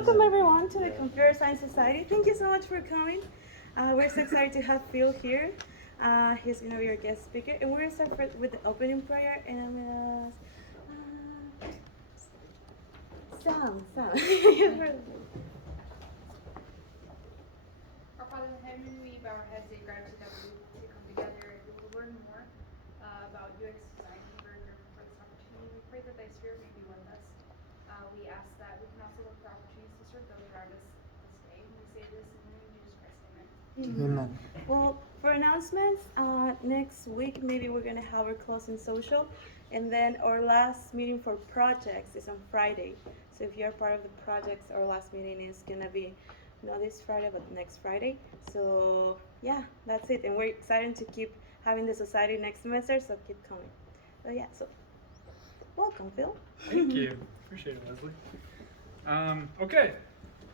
welcome everyone to the Computer Science Society. Thank you so much for coming. We're so excited to have Phil here. He's going to be our guest speaker. And we're going to start first with the opening prayer. And I'm going to ask Sam. Our Father in heaven, we bow our heads in gratitude that we come together and we will learn more about UX design. We're grateful for this opportunity. We pray that thy spirit may be with us. We ask that we can also look for opportunities to serve those around us this day. And we say this in the name of Jesus Christ. Amen. Amen. Well, for announcements, next week maybe we're going to have our closing social. And then our last meeting for projects is on Friday. So if you're part of the projects, our last meeting is going to be not this Friday, but next Friday. So yeah, that's it. And we're excited to keep having the society next semester, so keep coming. So yeah, so welcome, Phil. Thank you. Appreciate it, Leslie. Okay,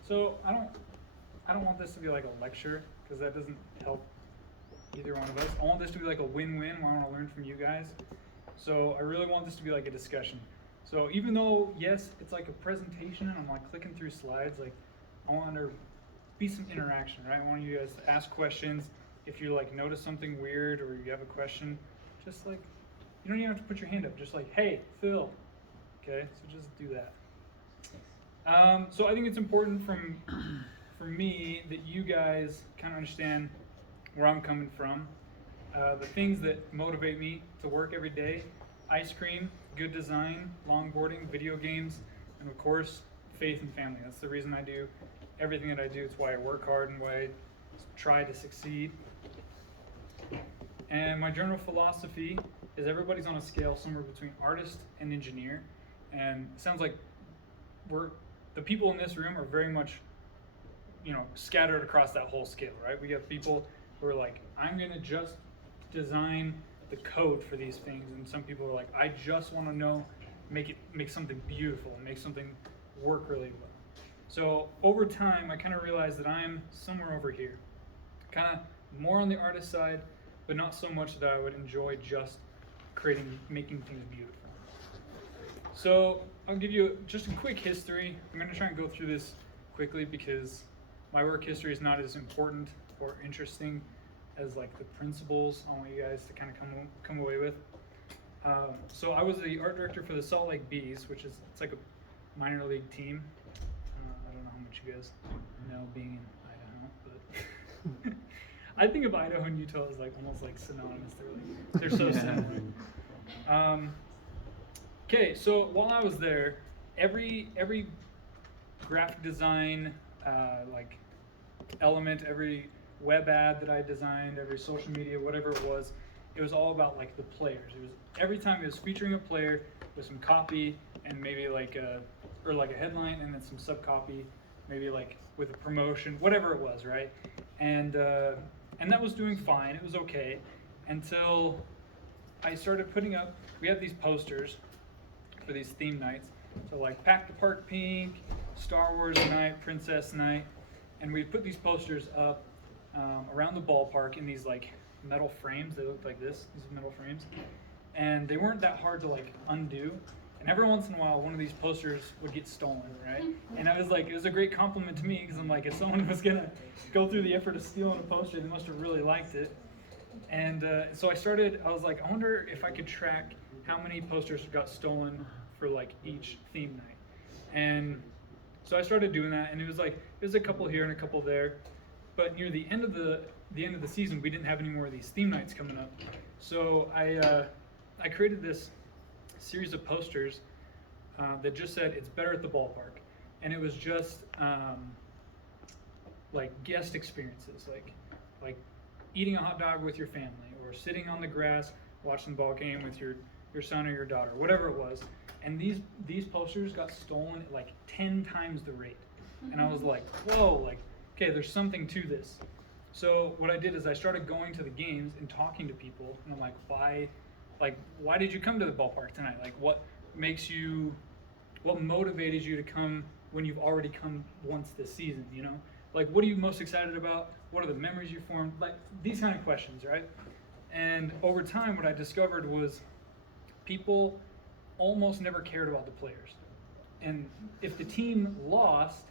so I don't want this to be like a lecture because that doesn't help either one of us. I want this to be like a win-win where I want to learn from you guys. So I really want this to be like a discussion. So even though, yes, it's like a presentation and I'm like clicking through slides, like I want there to be some interaction, right? I want you guys to ask questions. If you like notice something weird or you have a question, just like, you don't even have to put your hand up. Just like, hey, Phil. Okay, so just do that. So I think it's important for me that you guys kind of understand where I'm coming from. The things that motivate me to work every day: ice cream, good design, longboarding, video games, and of course, faith and family. That's the reason I do everything that I do. It's why I work hard and why I try to succeed. And my general philosophy is everybody's on a scale somewhere between artist and engineer. And it sounds like the people in this room are very much, scattered across that whole scale, right? We have people who are like, I'm gonna just design the code for these things, and some people are like, I just want to make something beautiful and make something work really well. So over time, I kind of realized that I'm somewhere over here, kind of more on the artist side, but not so much that I would enjoy just making things beautiful. So I'll give you just a quick history. I'm going to try and go through this quickly because my work history is not as important or interesting as like the principles I want you guys to kind of come away with. So I was the art director for the Salt Lake Bees, which it's like a minor league team. I don't know how much you guys know being in Idaho, but I think of Idaho and Utah as like almost like synonymous. They're so similar. Okay, so while I was there, every graphic design like element, every web ad that I designed, every social media, whatever it was all about like the players. It was every time it was featuring a player with some copy and maybe like a headline and then some sub copy, maybe like with a promotion, whatever it was, right? And that was doing fine. It was okay until I started putting up. We have these posters for these theme nights. So like Pack the Park Pink, Star Wars Night, Princess Night, and we put these posters up around the ballpark in these like metal frames. They looked like this, these metal frames. And they weren't that hard to like undo. And every once in a while, one of these posters would get stolen, right? And I was like, it was a great compliment to me because I'm like, if someone was gonna go through the effort of stealing a poster, they must have really liked it. And so I was like, I wonder if I could track how many posters got stolen for like each theme night. And so I started doing that, and it was a couple here and a couple there. But near the end of the season, we didn't have any more of these theme nights coming up. So I created this series of posters that just said it's better at the ballpark, and it was just like guest experiences, like eating a hot dog with your family, or sitting on the grass watching the ball game with your son or your daughter, whatever it was. And these posters got stolen at like 10 times the rate. And I was like, whoa, like, okay, there's something to this. So what I did is I started going to the games and talking to people, and I'm like, why did you come to the ballpark tonight? Like, what motivated you to come when you've already come once this season, Like, what are you most excited about? What are the memories you formed? Like, these kind of questions, right? And over time, what I discovered was people almost never cared about the players. And if the team lost,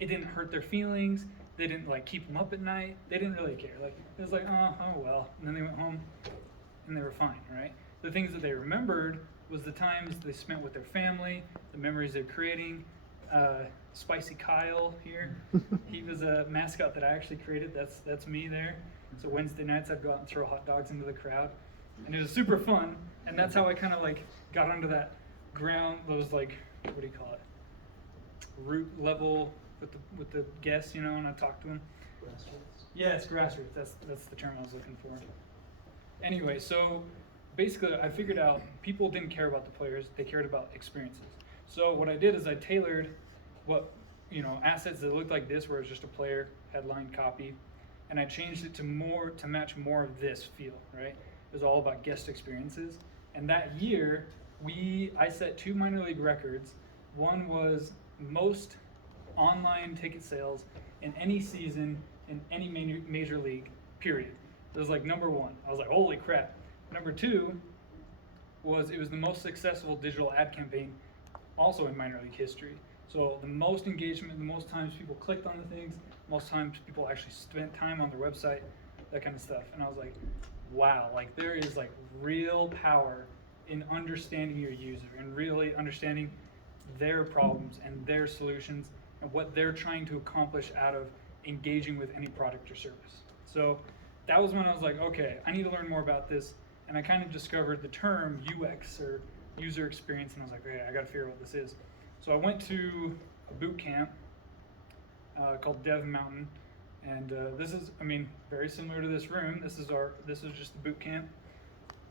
it didn't hurt their feelings. They didn't like keep them up at night. They didn't really care. Like it was like, oh well. And then they went home and they were fine, right? The things that they remembered was the times they spent with their family, the memories they're creating. Spicy Kyle here, he was a mascot that I actually created. That's me there. So Wednesday nights I'd go out and throw hot dogs into the crowd, and it was super fun. And that's how I kind of like got onto that ground, those like, what do you call it, root level with the guests, you know, and I talked to them. Grassroots. Yeah, it's grassroots. That's the term I was looking for. Anyway, so basically I figured out people didn't care about the players, they cared about experiences. So what I did is I tailored what, you know, assets that looked like this, where it's just a player, headline, copy, and I changed it to match more of this feel, right? It was all about guest experiences. And that year, I set 2 minor league records. One was most online ticket sales in any season in any major league, period. It was like number 1. I was like, holy crap. Number 2 was it was the most successful digital ad campaign also in minor league history. So the most engagement, the most times people clicked on the things, most times people actually spent time on their website, that kind of stuff. And I was like, wow, like there is like real power in understanding your user and really understanding their problems and their solutions and what they're trying to accomplish out of engaging with any product or service. So that was when I was like, okay, I need to learn more about this. And I kind of discovered the term UX, or user experience, and I was like, okay, I gotta figure out what this is. So I went to a boot camp called Dev Mountain, and this is, I mean, very similar to this room. This is just the boot camp.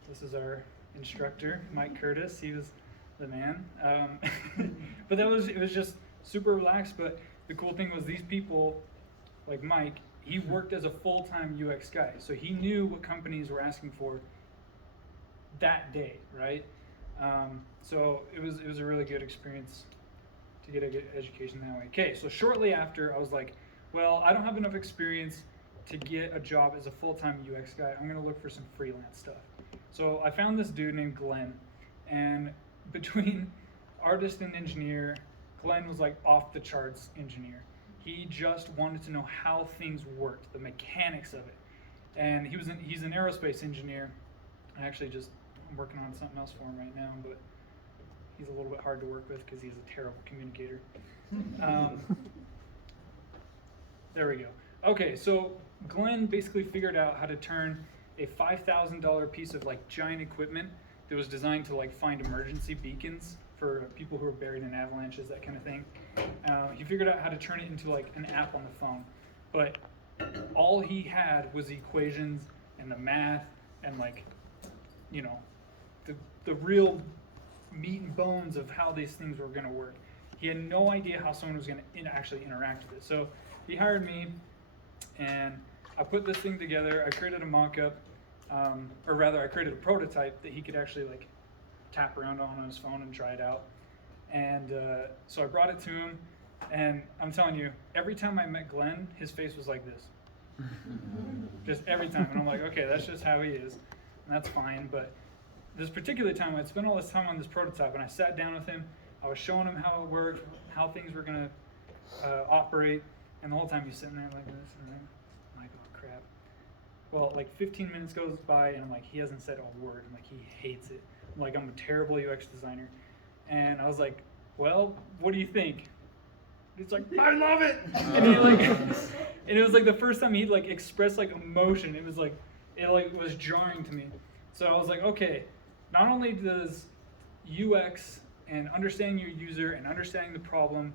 This is our instructor, Mike Curtis. He was the man. But it was just super relaxed. But the cool thing was these people, like Mike, he worked as a full-time UX guy, so he knew what companies were asking for that day, right? So it was a really good experience to get a good education that way. Okay, so shortly after, I was like, well, I don't have enough experience to get a job as a full-time UX guy. I'm gonna look for some freelance stuff. So I found this dude named Glenn, and between artist and engineer, Glenn was like off the charts engineer. He just wanted to know how things worked, the mechanics of it. And he's an aerospace engineer. I'm working on something else for him right now, but he's a little bit hard to work with because he's a terrible communicator. There we go. Okay, so Glenn basically figured out how to turn a $5,000 piece of like giant equipment that was designed to like find emergency beacons for people who are buried in avalanches, that kind of thing. He figured out how to turn it into like an app on the phone, but all he had was the equations and the math and like, you know, the real meat and bones of how these things were going to work. He had no idea how someone was going to actually interact with it. So he hired me, and I put this thing together. I created a mock-up, or rather I created a prototype that he could actually like tap around on his phone and try it out. And so I brought it to him, and I'm telling you, every time I met Glenn, his face was like this. Just every time. And I'm like, okay, that's just how he is, and that's fine. But this particular time, I'd spent all this time on this prototype, and I sat down with him. I was showing him how it worked, how things were going to operate, and the whole time he's sitting there like this, and then I'm like, oh crap. Well, like 15 minutes goes by, and I'm like, he hasn't said a word. I'm like, he hates it. I'm like, I'm a terrible UX designer. And I was like, well, what do you think? He's like, I love it. And he like, and it was like the first time he'd like expressed like emotion. It was jarring to me. So I was like, okay, not only does UX and understanding your user and understanding the problem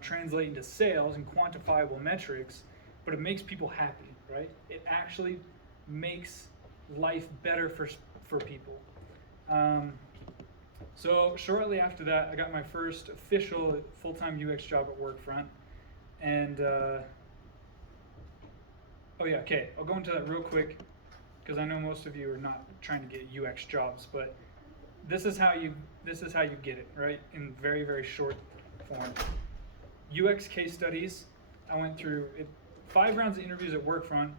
translate into sales and quantifiable metrics, but it makes people happy, right? It actually makes life better for people. So shortly after that, I got my first official full-time UX job at Workfront. And, oh yeah, okay, I'll go into that real quick, because I know most of you are not trying to get UX jobs, but this is how you get it, right? In very, very short form. UX case studies. I went through 5 rounds of interviews at Workfront.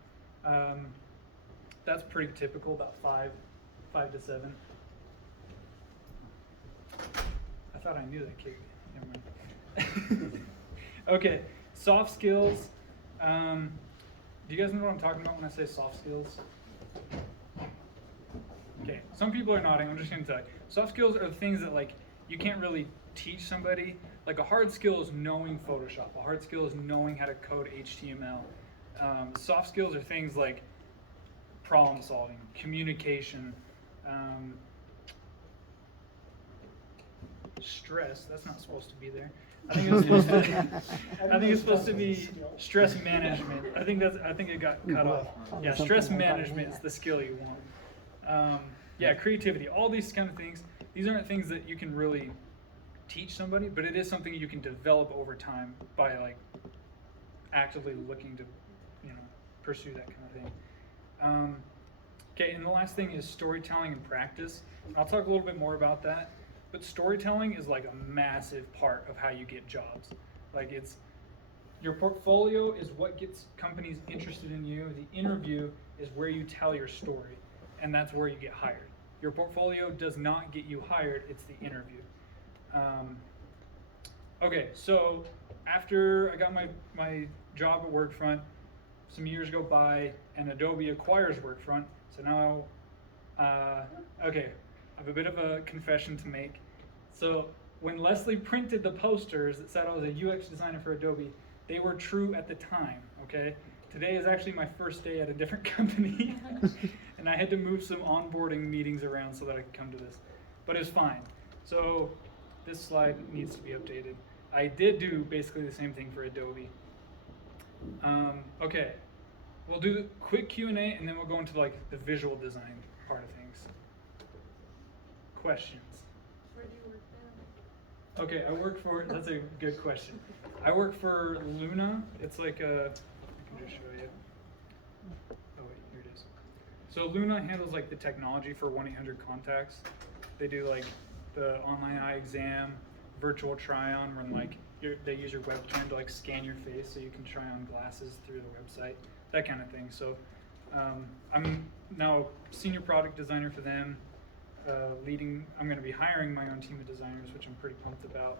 That's pretty typical, about 5 to 7. I thought I knew that, Kate. Never mind. Okay, Soft skills. Do you guys know what I'm talking about when I say soft skills? Okay, some people are nodding. I'm just gonna tell you. Soft skills are the things that like you can't really teach somebody. Like a hard skill is knowing Photoshop. A hard skill is knowing how to code HTML. Soft skills are things like problem solving, communication, stress. That's not supposed to be there. I think it's supposed to be stress management. I think it got cut off. Yeah, stress management is the skill you want. Yeah, creativity. All these kind of things. These aren't things that you can really teach somebody, but it is something you can develop over time by like actively looking to, pursue that kind of thing. Okay, and the last thing is storytelling and practice. I'll talk a little bit more about that. But storytelling is like a massive part of how you get jobs. Like your portfolio is what gets companies interested in you. The interview is where you tell your story, and that's where you get hired. Your portfolio does not get you hired, it's the interview. Okay, so after I got my job at Workfront, some years go by and Adobe acquires Workfront. So now, okay, I have a bit of a confession to make. So when Leslie printed the posters that said I was a UX designer for Adobe, they were true at the time, okay? Today is actually my first day at a different company, and I had to move some onboarding meetings around so that I could come to this. But it's fine. So this slide needs to be updated. I did do basically the same thing for Adobe. Okay, we'll do a quick Q&A and then we'll go into like the visual design part of things. Questions? Where do you work now? Okay, that's a good question. I work for Luna. It's like I can just show you. Oh wait, here it is. So Luna handles like the technology for 1-800-contacts. They do like the online eye exam, virtual try-on, when like they use your webcam to like scan your face so you can try on glasses through the website, that kind of thing. So I'm now senior product designer for them. I'm going to be hiring my own team of designers, which I'm pretty pumped about.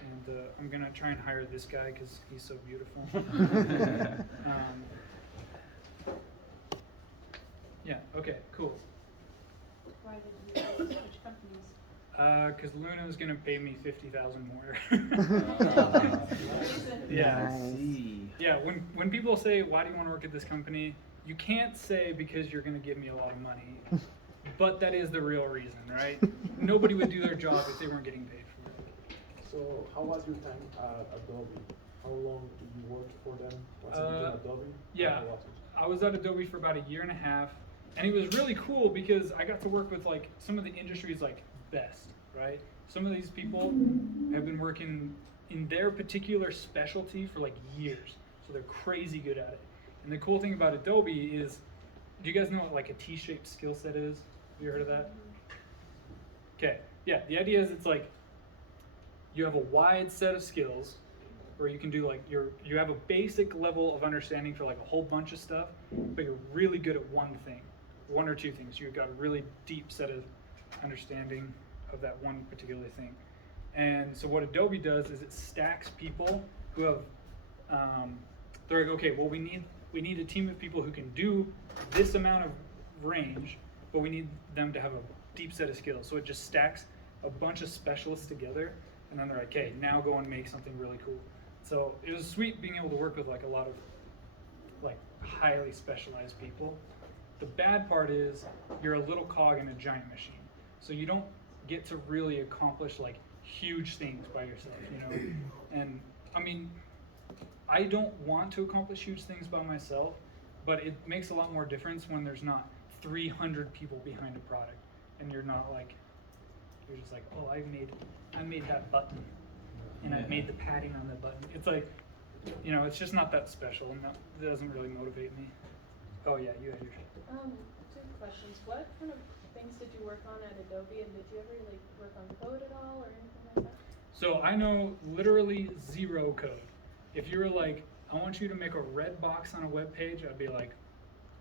And I'm going to try and hire this guy because he's so beautiful. Yeah, okay, cool. Why did you switch companies? Because Luna was going to pay me $50,000 more. Yeah. Yeah, when people say, why do you want to work at this company? You can't say because you're going to give me a lot of money. But that is the real reason, right? Nobody would do their job if they weren't getting paid for it. So how was your time at Adobe? How long did you work for them? Was it in Adobe? Yeah, I was at Adobe for about 1.5 years, and it was really cool because I got to work with like some of the industry's like best, right? Some of these people have been working in their particular specialty for like years, so they're crazy good at it. And the cool thing about Adobe is, do you guys know what like a T-shaped skill set is? Have you heard of that? Okay, yeah, the idea is it's like you have a wide set of skills where you can do like you have a basic level of understanding for like a whole bunch of stuff, but you're really good at one thing, one or two things. You've got a really deep set of understanding of that one particular thing. And so what Adobe does is it stacks people who have they're like, okay, well we need a team of people who can do this amount of range, but we need them to have a deep set of skills. So it just stacks a bunch of specialists together, and then they're like, okay, now go and make something really cool. So it was sweet being able to work with like a lot of like highly specialized people. The bad part is you're a little cog in a giant machine. So you don't get to really accomplish like huge things by yourself, And I mean, I don't want to accomplish huge things by myself, but it makes a lot more difference when there's not 300 people behind a product, and you're not like, you're just like, oh, I made that button, and I made the padding on that button. It's like, it's just not that special, and that doesn't really motivate me. Oh yeah, you had your. Two questions. What kind of things did you work on at Adobe, and did you ever like work on code at all or anything like that? So I know literally zero code. If you were like, I want you to make a red box on a web page, I'd be like,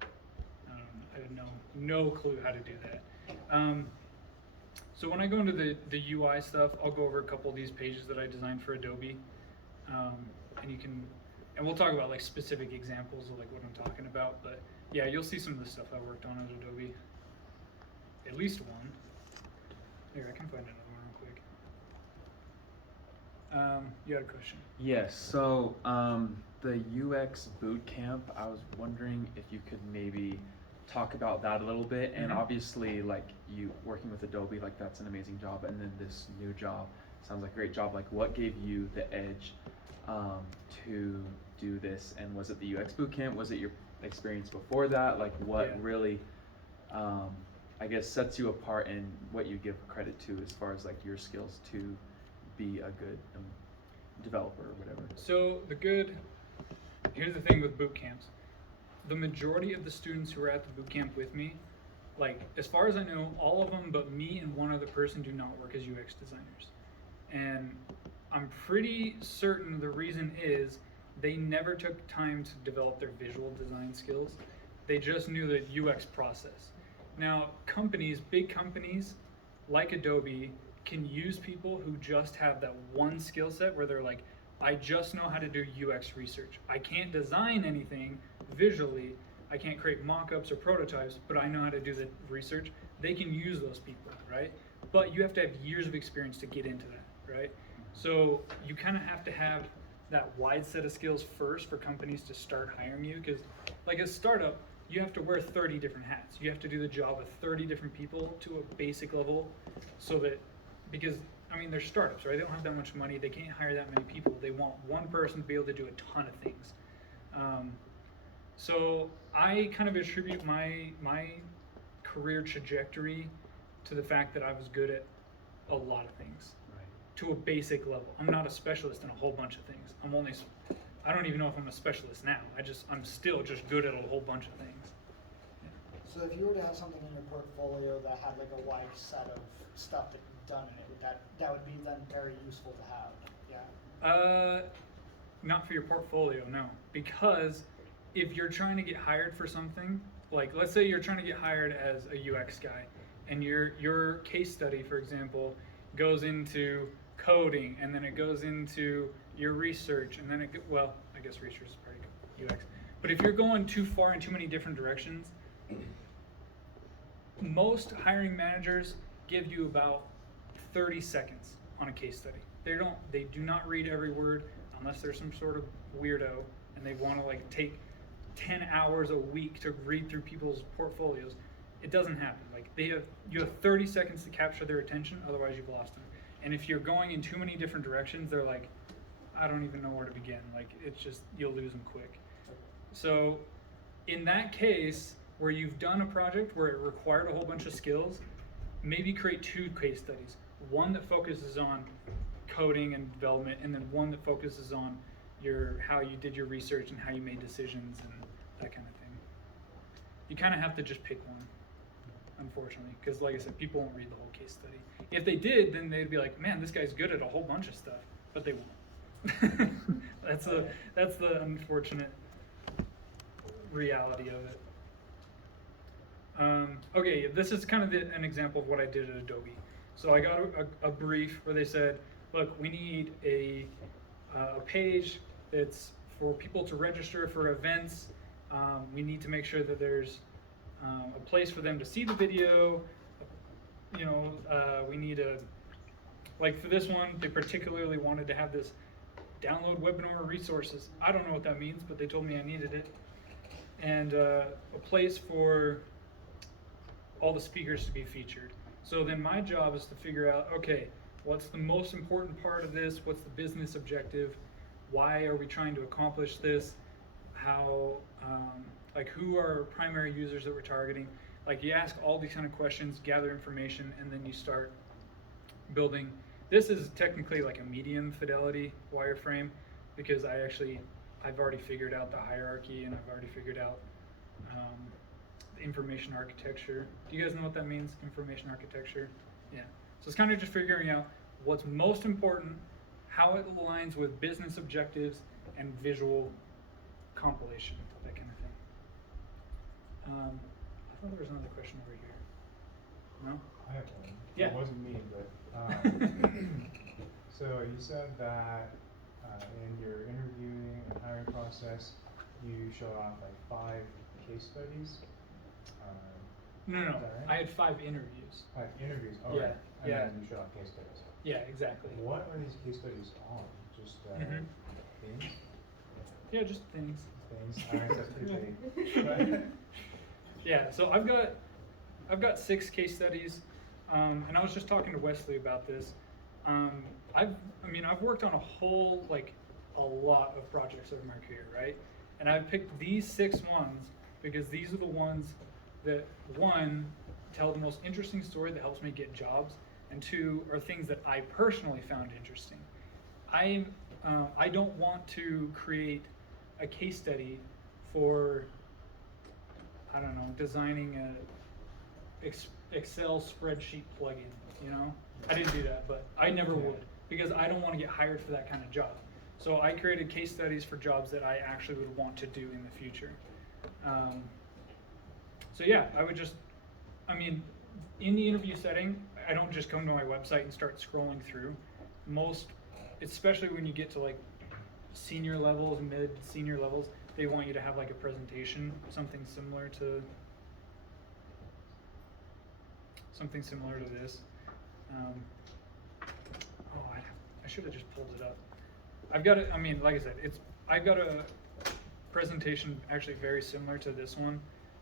I have no clue how to do that. So when I go into the UI stuff, I'll go over a couple of these pages that I designed for Adobe. and you can, and we'll talk about like specific examples of like what I'm talking about. But yeah, you'll see some of the stuff I worked on at Adobe. At least one. Here, I can find another one real quick. You had a question. Yes, so the UX boot camp, I was wondering if you could maybe talk about that a little bit. And Mhm. obviously, like, you working with Adobe, like, that's an amazing job. And then this new job sounds like a great job. Like, what gave you the edge to do this? And was it the UX boot camp? Was it your experience before that? Like, what Yeah. really, I guess, sets you apart and what you give credit to as far as like your skills to be a good developer or whatever? So here's the thing with boot camps. The majority of the students who are at the boot camp with me, like as far as I know, all of them but me and one other person do not work as UX designers. And I'm pretty certain the reason is they never took time to develop their visual design skills. They just knew the UX process. Now, big companies like Adobe can use people who just have that one skill set where they're like, I just know how to do UX research. I can't design anything visually. I can't create mock-ups or prototypes, but I know how to do the research. They can use those people, right? But you have to have years of experience to get into that, right? So you kind of have to have that wide set of skills first for companies to start hiring you, because like a startup, you have to wear 30 different hats. You have to do the job with 30 different people to a basic level, so that, because I mean, they're startups, right? They don't have that much money. They can't hire that many people. They want one person to be able to do a ton of things. So I kind of attribute my career trajectory to the fact that I was good at a lot of things, Right. to a basic level. I'm not a specialist in a whole bunch of things. I don't even know if I'm a specialist now. I'm still just good at a whole bunch of things. So if you were to have something in your portfolio that had like a wide set of stuff that you've done in it, that would be then very useful to have, yeah? Not for your portfolio, no. Because if you're trying to get hired for something, like let's say you're trying to get hired as a UX guy, and your case study, for example, goes into coding, and then it goes into your research, and then well, I guess research is part of UX. But if you're going too far in too many different directions, most hiring managers give you about 30 seconds on a case study. They do not read every word unless they're some sort of weirdo and they want to like take 10 hours a week to read through people's portfolios. It doesn't happen. Like you have 30 seconds to capture their attention, otherwise you've lost them. And if you're going in too many different directions, they're like, I don't even know where to begin. Like it's just, you'll lose them quick. So in that case, where you've done a project where it required a whole bunch of skills, maybe create 2 case studies. One that focuses on coding and development, and then one that focuses on how you did your research and how you made decisions and that kind of thing. You kind of have to just pick one, unfortunately, because like I said, people won't read the whole case study. If they did, then they'd be like, man, this guy's good at a whole bunch of stuff, but they won't. That's the unfortunate reality of it. Okay, this is kind of an example of what I did at Adobe. So I got a brief where they said, look, we need a page that's for people to register for events. We need to make sure that there's a place for them to see the video. We need like for this one, they particularly wanted to have this download webinar resources. I don't know what that means, but they told me I needed it. And a place for all the speakers to be featured. So then my job is to figure out, okay, what's the most important part of this? What's the business objective? Why are we trying to accomplish this? How, who are primary users that we're targeting? Like you ask all these kind of questions, gather information, and then you start building. This is technically like a medium fidelity wireframe because I've already figured out the hierarchy and I've already figured out information architecture. Do you guys know what that means? Information architecture? Yeah. So it's kind of just figuring out what's most important, how it aligns with business objectives and visual compilation, that kind of thing. I thought there was another question over here. No? I have one. Yeah. It wasn't me, but so you said that in process, you showed off like 5 case studies. No, Is that right? I had 5 interviews. 5 interviews. Oh, Yeah, right. And yeah. then you showed off case studies. Yeah, exactly. What are these case studies on? Just Mhm. things? Yeah, just things. Things. Alright, that's pretty big. Yeah, so I've got 6 case studies, and I was just talking to Wesley about this. I've worked on a lot of projects over my career, right? And I've picked these 6 ones because these are the ones that, 1, tell the most interesting story that helps me get jobs, and 2, are things that I personally found interesting. I don't want to create a case study for, I don't know, designing a Excel spreadsheet plugin, you know? I didn't do that, but I never would, because I don't want to get hired for that kind of job. So I created case studies for jobs that I actually would want to do in the future. So yeah, in the interview setting, I don't just come to my website and start scrolling through. Especially when you get to like senior levels and mid-senior levels, they want you to have like a presentation, something similar to this. I should have just pulled it up. I've got a presentation actually very similar to this one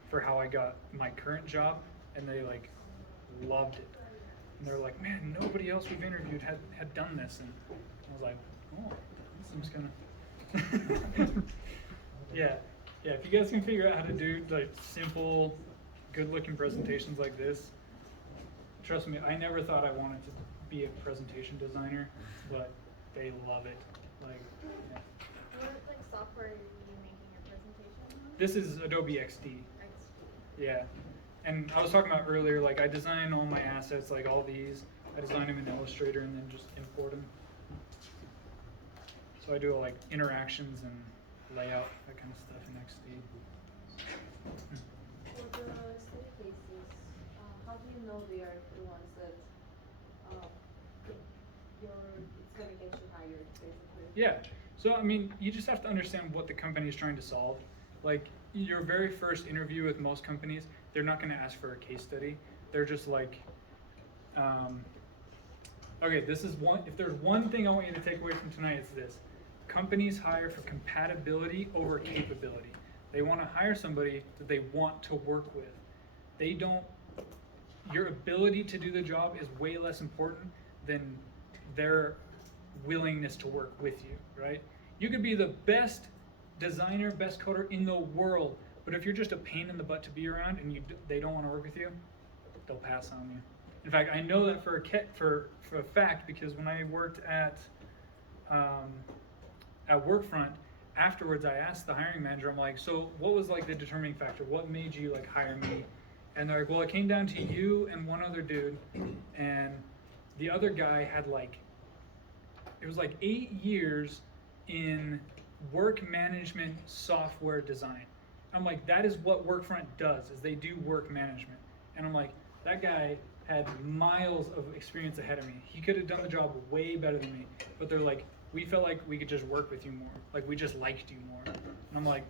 for how I got my current job, and they like loved it. And they're like, man, nobody else we've interviewed had done this. And I was like, oh, this seems kinda yeah, if you guys can figure out how to do like simple, good looking presentations like this, trust me, I never thought I wanted to be a presentation designer, but they love it. Like, yeah. What like software are you making your presentation on? This is Adobe XD. Yeah. And I was talking about earlier, like I design all my assets, like all these, I design them in Illustrator and then just import them. So I do like interactions and layout, that kind of stuff in XD. For the study cases, how do you know they are the ones that it's gonna get you hired, basically? Yeah. So you just have to understand what the company is trying to solve. Like your very first interview with most companies, they're not going to ask for a case study. They're just like, okay, this is one. If there's one thing I want you to take away from tonight, it's this: companies hire for compatibility over capability. They want to hire somebody that they want to work with. They don't. Your ability to do the job is way less important than their willingness to work with you, right? You could be the best designer, best coder in the world, but if you're just a pain in the butt to be around and they don't want to work with you, they'll pass on you. In fact, I know that for a fact because when I worked at Workfront, afterwards I asked the hiring manager, I'm like, so what was like the determining factor? What made you like hire me? And they're like, well, it came down to you and one other dude, and the other guy had it was like 8 years in work management software design. I'm like, that is what Workfront does, is they do work management. And I'm like, that guy had miles of experience ahead of me. He could have done the job way better than me. But they're like, we felt like we could just work with you more. Like, we just liked you more. And I'm like,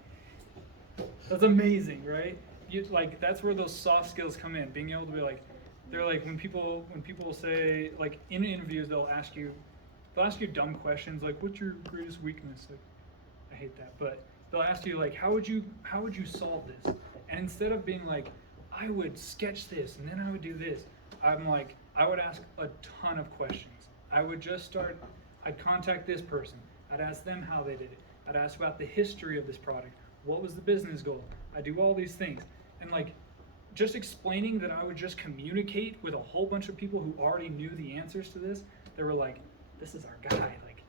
that's amazing, right? That's where those soft skills come in. Being able to be like, they're like, when people say, like, in interviews, they'll ask you dumb questions, like, what's your greatest weakness? Like, I hate that, but they'll ask you like, how would you solve this? And instead of being like, I would sketch this and then I would do this, I'm like, I would ask a ton of questions. I'd contact this person. I'd ask them how they did it. I'd ask about the history of this product. What was the business goal? I do all these things. And like, just explaining that I would just communicate with a whole bunch of people who already knew the answers to this, they were like, this is our guy. Like,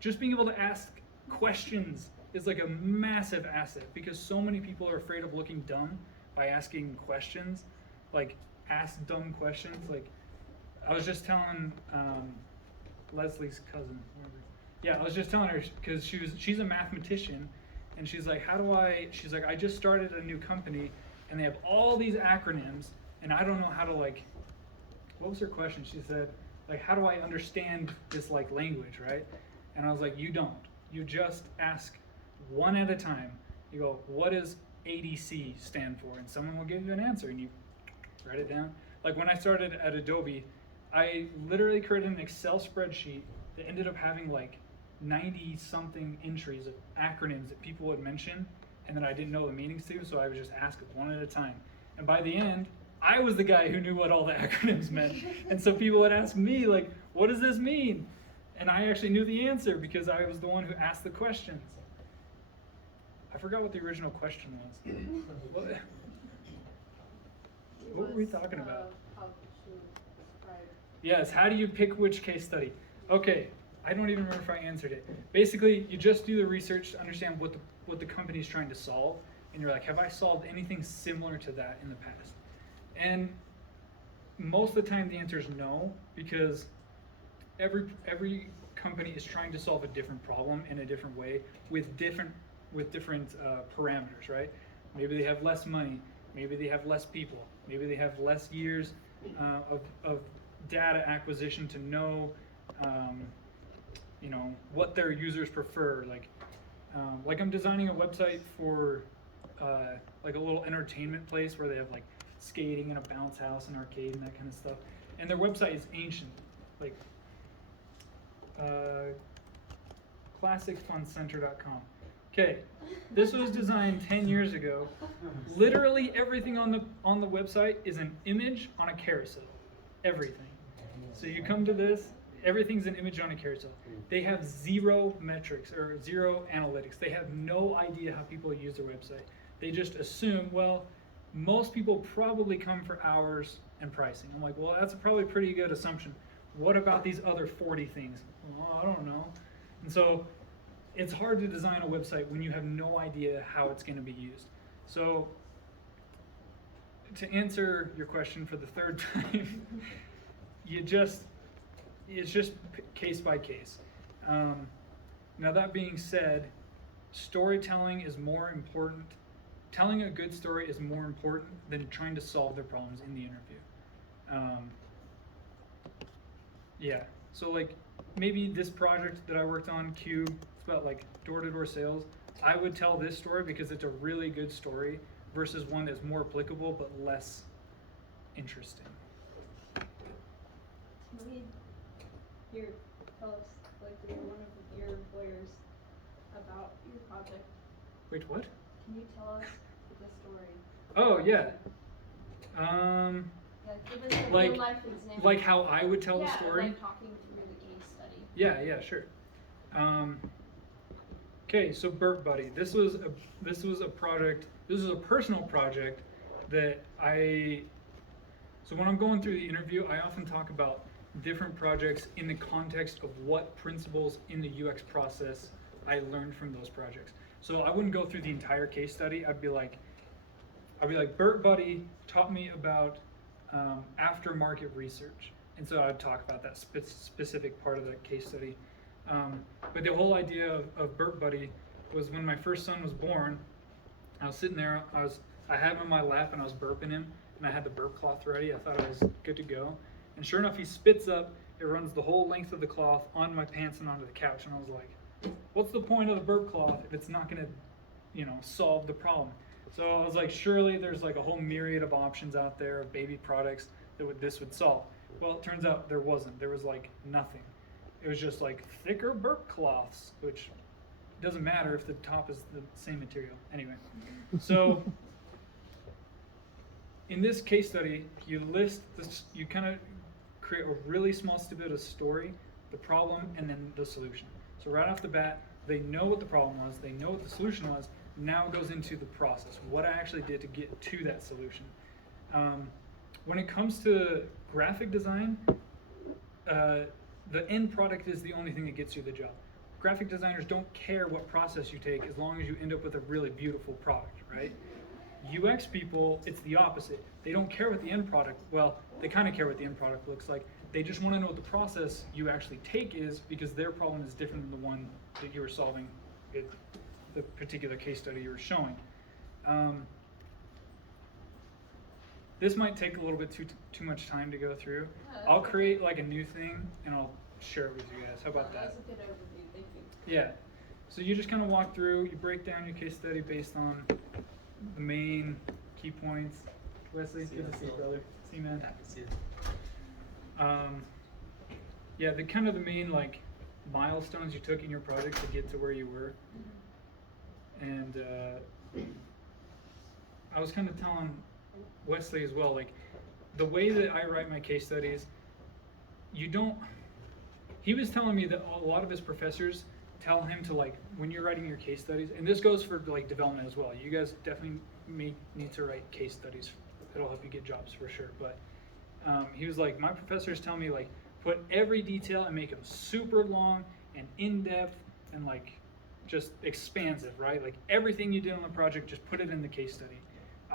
just being able to ask questions is like a massive asset because so many people are afraid of looking dumb by asking questions. Like, ask dumb questions. Like, I was just telling Leslie's cousin. Yeah, I was just telling her because she's a mathematician, and she's like, she's like, I just started a new company, and they have all these acronyms, and I don't know how to like. What was her question? She said, like, how do I understand this like language, right? And I was like, you don't. You just ask one at a time. You go, what does ADC stand for? And someone will give you an answer, and you write it down. Like when I started at Adobe, I literally created an Excel spreadsheet that ended up having like 90 something entries of acronyms that people would mention and that I didn't know the meanings to, so I would just ask it one at a time. And by the end, I was the guy who knew what all the acronyms meant. And so people would ask me, like, what does this mean? And I actually knew the answer because I was the one who asked the questions. I forgot what the original question was. What were we talking about? How to describe. Yes, how do you pick which case study? Okay, I don't even remember if I answered it. Basically, you just do the research to understand what the company's trying to solve, and you're like, have I solved anything similar to that in the past? And most of the time the answer is no, because every company is trying to solve a different problem in a different way with different parameters, right? Maybe they have less money, maybe they have less people, maybe they have less years of data acquisition to know, what their users prefer. Like I'm designing a website for like a little entertainment place where they have like skating and a bounce house and arcade and that kind of stuff. And their website is ancient, like classicfuncenter.com. Okay, this was designed 10 years ago. Literally everything on the website is an image on a carousel. Everything. So you come to this, everything's an image on a carousel. They have zero metrics or zero analytics. They have no idea how people use their website. They just assume, well, most people probably come for hours and pricing. I'm like, well, that's a probably pretty good assumption. What about these other 40 things? Well, I don't know. And so it's hard to design a website when you have no idea how it's going to be used. So to answer your question for the third time, it's just case by case. Now that being said, storytelling is more important. Telling a good story is more important than trying to solve their problems in the interview. Yeah, so like maybe this project that I worked on, Cube, it's about like door-to-door sales. I would tell this story because it's a really good story versus one that's more applicable but less interesting. Can we tell us, like, one of your employers about your project? Wait, what? Can you tell us the story? Oh, yeah. Yeah, give us a Like- real life example. Like how I would tell the story? Like talking through the case study. Yeah, sure. Okay, so Burp Buddy. This was a project. This was a personal project that so when I'm going through the interview, I often talk about different projects in the context of what principles in the UX process I learned from those projects. So I wouldn't go through the entire case study. I'd be like, Burp Buddy taught me about aftermarket research. And so I'd talk about that specific part of the case study. But the whole idea of Burp Buddy was when my first son was born, I was sitting there, I had him in my lap and I was burping him, and I had the burp cloth ready. I thought I was good to go. And sure enough, he spits up, it runs the whole length of the cloth on my pants and onto the couch. And I was like, what's the point of the burp cloth if it's not gonna, solve the problem? So I was like, surely there's like a whole myriad of options out there of baby products that this would solve. Well, it turns out there wasn't. There was like nothing. It was just like thicker burp cloths, which doesn't matter if the top is the same material. Anyway, so in this case study, you list this, you kind of create a really small snippet of story, the problem, and then the solution. So right off the bat, they know what the problem was, they know what the solution was. Now it goes into the process, what I actually did to get to that solution. When it comes to graphic design, the end product is the only thing that gets you the job. Graphic designers don't care what process you take as long as you end up with a really beautiful product, right? UX people, it's the opposite. They don't care what the end product, well, they kind of care what the end product looks like. They just want to know what the process you actually take is, because their problem is different than the one that you were solving in the particular case study you were showing. This might take a little bit too much time to go through. I'll create like a new thing and I'll share it with you guys. How about that? That's a good overview, thank you. Yeah. So you just kind of walk through, you break down your case study based on the main key points. Wesley, good to see you, brother. See you, man. Yeah, I can see it. Yeah, the kind of the main like milestones you took in your project to get to where you were. And I was kind of telling Wesley as well, like the way that I write my case studies, he was telling me that a lot of his professors tell him to, like, when you're writing your case studies, and this goes for like development as well, you guys definitely may need to write case studies. It'll help you get jobs for sure. But he was like, my professors tell me, like, put every detail and make them super long and in-depth and like just expansive, right? Like everything you did on the project, just put it in the case study.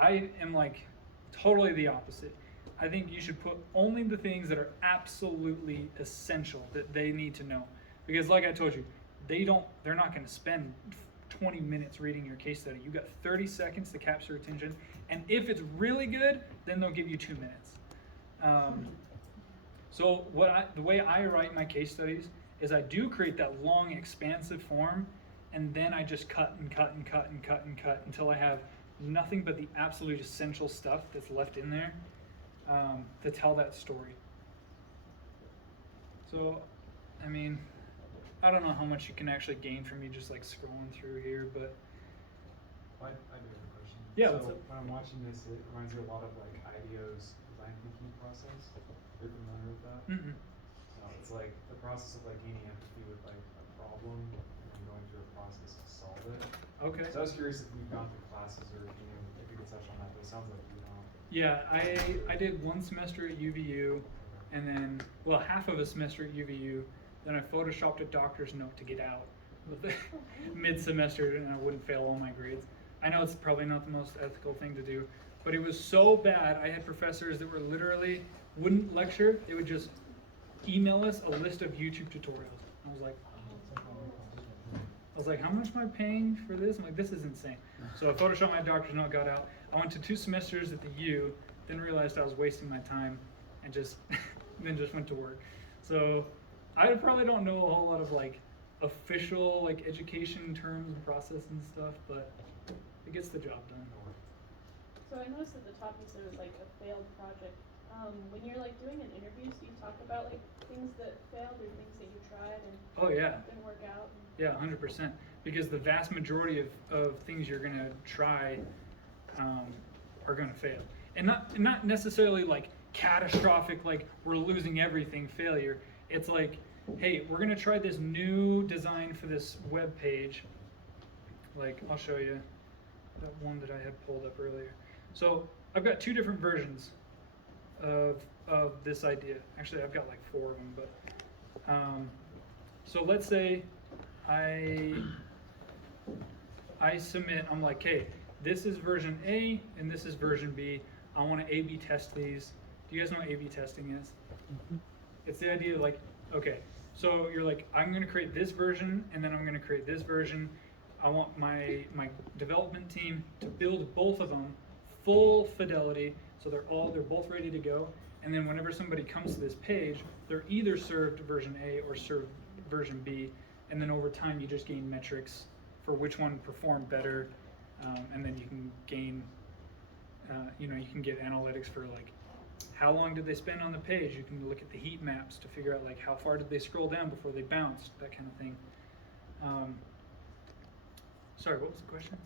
I am like totally the opposite. I think you should put only the things that are absolutely essential that they need to know. Because like I told you, they're not going to spend 20 minutes reading your case study. You got 30 seconds to capture attention. And if it's really good, then they'll give you 2 minutes. So the way I write my case studies is I do create that long, expansive form, and then I just cut and cut and cut and cut and cut until I have nothing but the absolute essential stuff that's left in there to tell that story. So, I mean, I don't know how much you can actually gain from me just like scrolling through here, but I do have a question. Yeah, So what's up? when I'm watching this, it reminds me a lot of like IDEO's design thinking process. You're familiar with that? mm-mm. So it's like the process of like gaining empathy with like a problem and then going through a process to solve it. Okay. So I was curious if you've gone through classes or if you could touch on that, but it sounds like you don't. Yeah, I did 1 semester at UVU, and then, well, half of a semester at UVU. Then I photoshopped a doctor's note to get out mid-semester, and I wouldn't fail all my grades. I know it's probably not the most ethical thing to do, but it was so bad. I had professors that were literally wouldn't lecture. They would just email us a list of YouTube tutorials. I was like, how much am I paying for this? I'm like, this is insane. So I photoshopped my doctor's note, got out. I went to 2 semesters at the U, then realized I was wasting my time, and just then just went to work. So I probably don't know a whole lot of like official like education terms and process and stuff, but it gets the job done. So I noticed at the top you said it was like a failed project. When you're like doing an interview, do you talk about like things that failed or things that you tried and Oh yeah. didn't work out? Yeah, 100%. Because the vast majority of things you're gonna try are gonna fail, and not necessarily like catastrophic, like we're losing everything failure. It's like, hey, we're gonna try this new design for this web page. Like I'll show you that one that I had pulled up earlier. So I've got 2 different versions of this idea. Actually, I've got like 4 of them, but so let's say I submit, I'm like, hey, this is version A and this is version B. I want to A/B test these. Do you guys know what A/B testing is? It's the idea of like, okay, so you're like, I'm going to create this version and then I'm going to create this version. I want my development team to build both of them full fidelity, so they're both ready to go. And then whenever somebody comes to this page, they're either served version A or served version B. And then over time, you just gain metrics for which one performed better, and then you can gain, you can get analytics for like how long did they spend on the page. You can look at the heat maps to figure out like how far did they scroll down before they bounced, that kind of thing. Sorry, what was the question?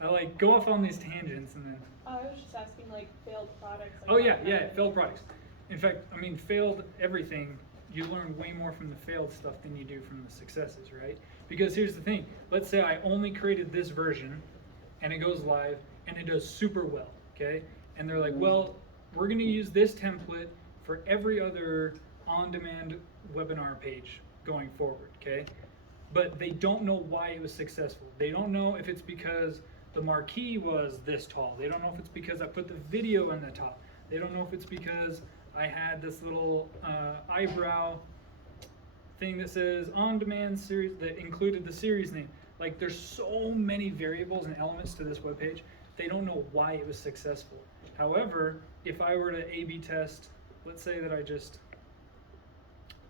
I like go off on these tangents and then. I was just asking like failed products. Like Oh yeah, failed products. In fact, I mean, failed everything. You learn way more from the failed stuff than you do from the successes, right? Because here's the thing. Let's say I only created this version and it goes live and it does super well, okay? And they're like, well, we're going to use this template for every other on-demand webinar page going forward, okay? But they don't know why it was successful. They don't know if it's because the marquee was this tall. They don't know if it's because I put the video in the top. They don't know if it's because I had this little eyebrow thing that says on-demand series that included the series name. Like there's so many variables and elements to this webpage, they don't know why it was successful. However, if I were to A/B test, let's say that I just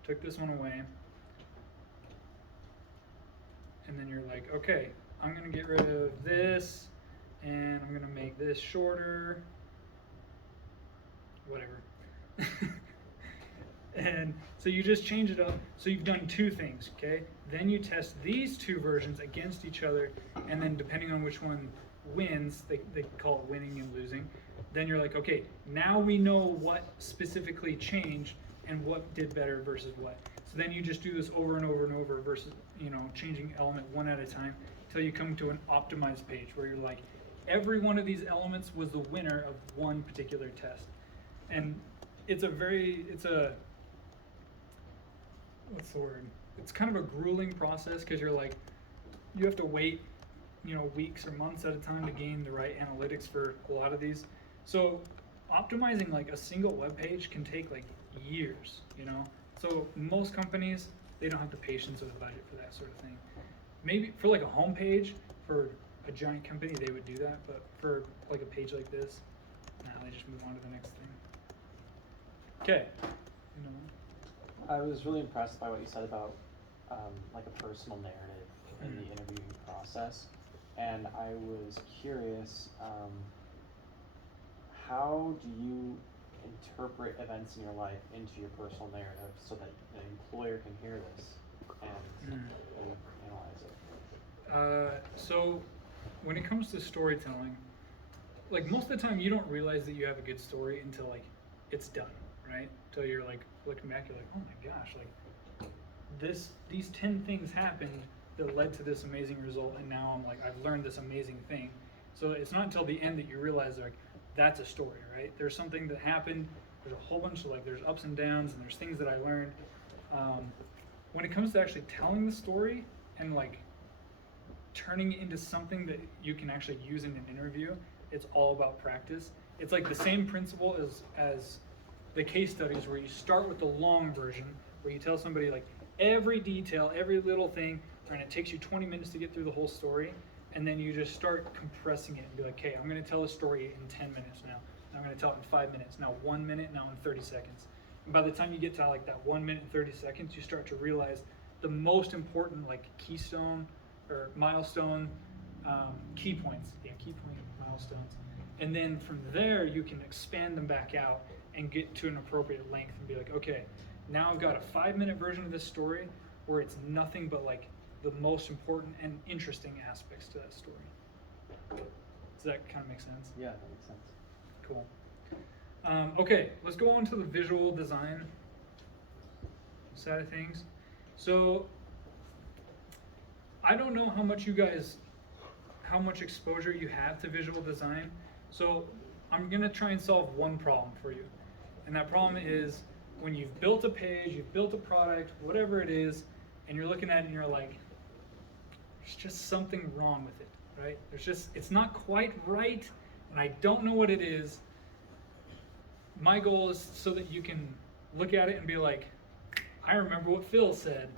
took this one away like, okay, I'm gonna get rid of this, and I'm gonna make this shorter, whatever. And so you just change it up. So you've done two things, okay? Then you test these two versions against each other, and then depending on which one wins, they call it winning and losing. Then you're like, okay, now we know what specifically changed and what did better versus what. So then you just do this over and over and over versus, changing element one at a time until you come to an optimized page where you're like, every one of these elements was the winner of one particular test. And it's a what's the word? It's kind of a grueling process because you're like, you have to wait, weeks or months at a time to gain the right analytics for a lot of these. So optimizing like a single web page can take like years, So most companies, they don't have the patience or the budget for that sort of thing. Maybe for like a home page, for a giant company, they would do that, but for like a page like this, they just move on to the next thing. Okay. I was really impressed by what you said about like a personal narrative in the interviewing process, and I was curious, how do you interpret events in your life into your personal narrative so that the employer can hear this and analyze it? So when it comes to storytelling, like most of the time you don't realize that you have a good story until like it's done, right? Until you're like looking back, you're like, oh my gosh, like these 10 things happened that led to this amazing result, and now I'm like, I've learned this amazing thing. So it's not until the end that you realize like that's a story, right? There's something that happened, there's a whole bunch of there's ups and downs, and there's things that I learned. When it comes to actually telling the story and like turning it into something that you can actually use in an interview, it's all about practice. It's like the same principle as the case studies where you start with the long version, where you tell somebody like every detail, every little thing, and it takes you 20 minutes to get through the whole story, and then you just start compressing it and be like, okay, I'm going to tell a story in 10 minutes now. I'm going to tell it in 5 minutes, now 1 minute, now in 30 seconds. And by the time you get to like that 1 minute and 30 seconds, you start to realize the most important like keystone or milestone, key points, key point milestones. And then from there, you can expand them back out and get to an appropriate length and be like, okay, now I've got a 5-minute version of this story where it's nothing but like the most important and interesting aspects to that story. Does that kind of make sense? Yeah, that makes sense. Cool. Okay, let's go on to the visual design side of things. So I don't know how much exposure you have to visual design. So I'm gonna try and solve one problem for you. And that problem is when you've built a page, you've built a product, whatever it is, and you're looking at it and you're like, there's just something wrong with it, right? It's not quite right, and I don't know what it is. My goal is so that you can look at it and be like, I remember what Phil said.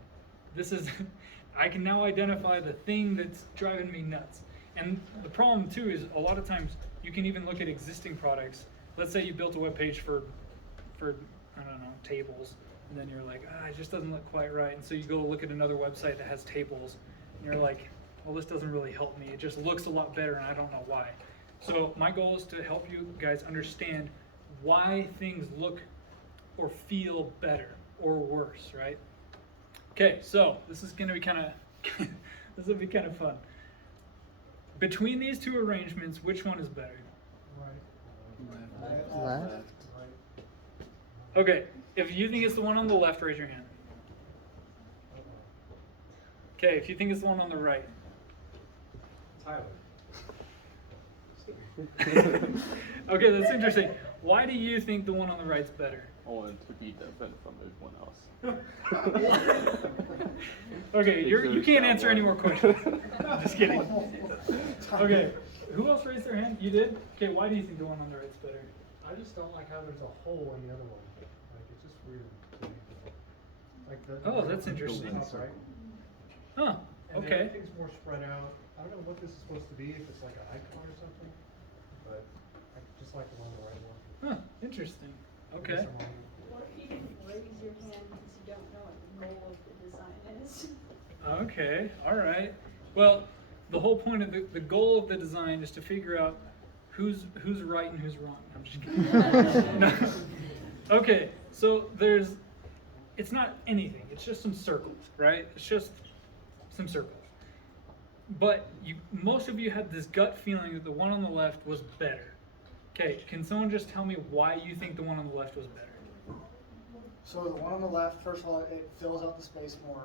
I can now identify the thing that's driving me nuts. And the problem too is a lot of times you can even look at existing products. Let's say you built a web page for I don't know, tables, and then you're like, it just doesn't look quite right. And so you go look at another website that has tables, and you're like, well, this doesn't really help me. It just looks a lot better, and I don't know why. So my goal is to help you guys understand why things look or feel better or worse, right? Okay, so this is gonna be kind of fun. Between these two arrangements, which one is better? Left. Okay, if you think it's the one on the left, raise your hand. Okay, if you think it's the one on the right. Tyler. Okay, that's interesting. Why do you think the one on the right's better? I wanted to be different from everyone else. Okay, you can't answer any more questions. I'm just kidding. Okay, who else raised their hand? You did? Okay, why do you think the one on the right's better? I just don't like how there's a hole in the other one. Like, it's just weird to me. Like Oh, that's interesting. Top right. Huh, And then okay. everything's more spread out. I don't know what this is supposed to be, if it's like an icon or something, but I just like the one on the right one. Huh, interesting. I Okay. guess I'm wrong. Or if you can raise your hand because you don't know what the goal of the design is. Okay, all right. Well, the whole point of the goal of the design is to figure out who's right and who's wrong. I'm just kidding. No. Okay, so it's not anything. It's just some circles, right? It's just some circles. But most of you had this gut feeling that the one on the left was better. Okay, can someone just tell me why you think the one on the left was better? So the one on the left, first of all, it fills out the space more.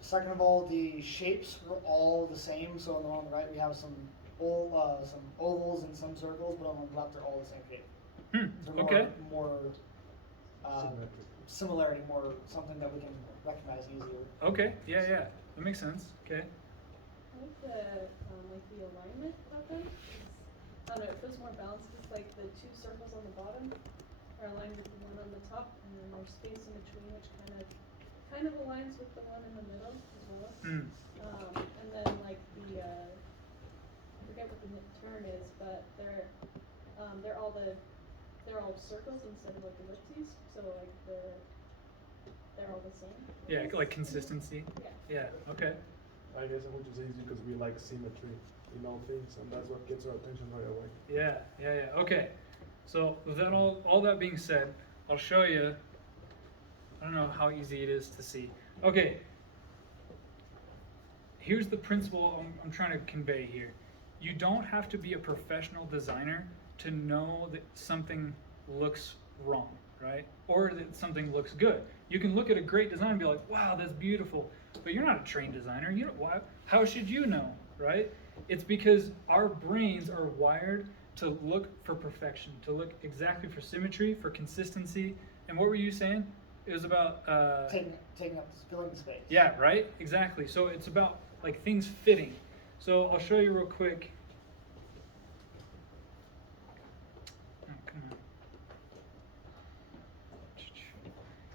Second of all, the shapes were all the same. So on the one on the right, we have some ovals and some circles, but on the left, they're all the same shape. So Okay. More similarity, more something that we can recognize easier. Okay. Yeah. That makes sense. Okay. I like the alignment of them. I don't know, it feels more balanced. It's like the two circles on the bottom are aligned with the one on the top, and then there's space in between, which kind of aligns with the one in the middle as well. And then like I forget what the term is, but they're all circles instead of like ellipses, so like they're all the same. Yeah, like consistency. Yeah. Okay. I guess which is easy because we like symmetry in all things, and that's what gets our attention right away. Yeah. Okay. So with that all that being said, I'll show you. I don't know how easy it is to see. Okay. Here's the principle I'm trying to convey here. You don't have to be a professional designer to know that something looks wrong, right? Or that something looks good. You can look at a great design and be like, wow, that's beautiful. But you're not a trained designer. You know why? How should you know, right? It's because our brains are wired to look for perfection, to look exactly for symmetry, for consistency. And what were you saying? It was about taking up filling space. Yeah, right? Exactly. So it's about like things fitting. So I'll show you real quick. Oh, come on.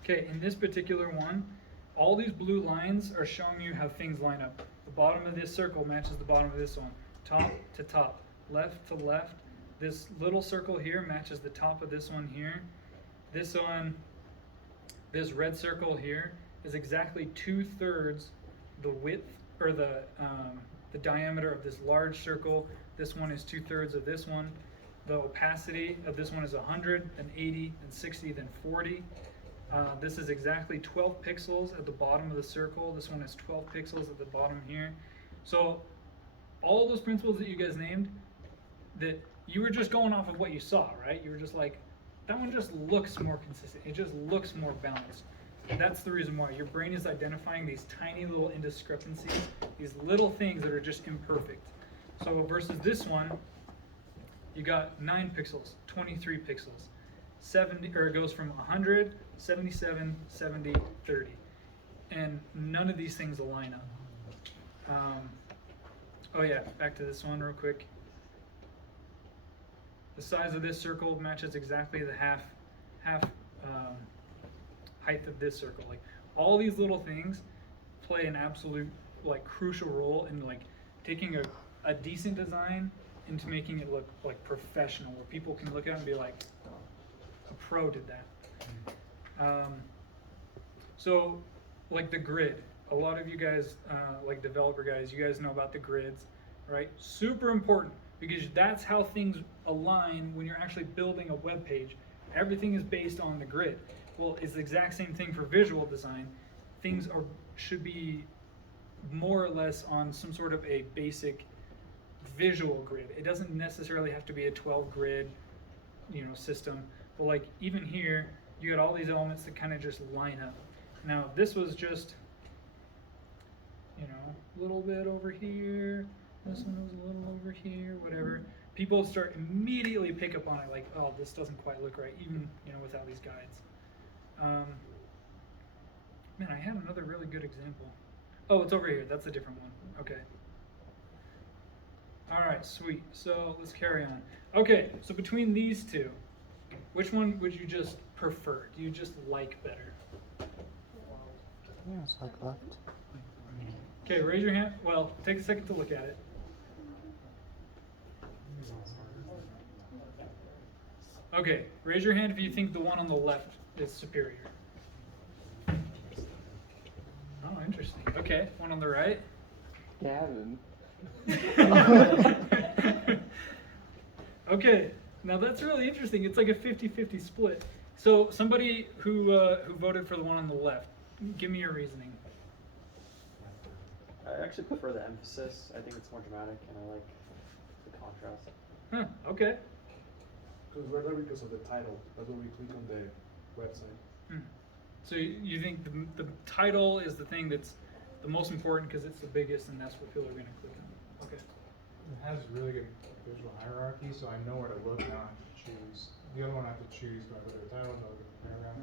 Okay, in this particular one, all these blue lines are showing you how things line up. The bottom of this circle matches the bottom of this one. Top to top, left to left. This little circle here matches the top of this one here. This one, this red circle here is exactly 2/3 the width or the diameter of this large circle. This one is 2/3 of this one. The opacity of this one is 100, then 80, then 60, then 40. This is exactly 12 pixels at the bottom of the circle. This one is 12 pixels at the bottom here. So all those principles that you guys named, that you were just going off of what you saw, right? You were just like, that one just looks more consistent. It just looks more balanced. And that's the reason why your brain is identifying these tiny little indiscrepancies, these little things that are just imperfect. So versus this one, you got 9 pixels, 23 pixels, 70, or it goes from 100, 77, 70, 30. And none of these things align up. Oh yeah, back to this one real quick. The size of this circle matches exactly the half height of this circle. Like all these little things play an absolute like crucial role in like taking a decent design into making it look like professional, where people can look at it and be like, a pro did that. So like the grid, a lot of you guys, like developer guys, you guys know about the grids, right? Super important, because that's how things align when you're actually building a web page. Everything is based on the grid. Well, it's the exact same thing for visual design. Things should be more or less on some sort of a basic visual grid. It doesn't necessarily have to be a 12 grid, system. But like even here, you got all these elements that kind of just line up. Now this was just, a little bit over here. This one was a little over here, whatever. People start immediately pick up on it, like, oh, this doesn't quite look right, even without these guides. Man, I had another really good example. Oh, it's over here. That's a different one. Okay. All right, sweet. So let's carry on. Okay, so between these two, which one would you just prefer? Do you just like better? Yeah, it's like left. Okay, raise your hand. Well, take a second to look at it. Okay, raise your hand if you think the one on the left is superior. Oh, interesting. Okay, one on the right. Gavin. Okay, now that's really interesting. It's like a 50-50 split. So somebody who voted for the one on the left, give me your reasoning. I actually prefer the emphasis. I think it's more dramatic, and I like the contrast. Huh, okay. Because we're there because of the title. That's when we click on the website. So you think the title is the thing that's the most important because it's the biggest and that's what people are going to click on. Okay. It has really good visual hierarchy, so I know where to look now. I have to choose. The other one I have to choose. Do I go to the title? Do I go to the paragraph?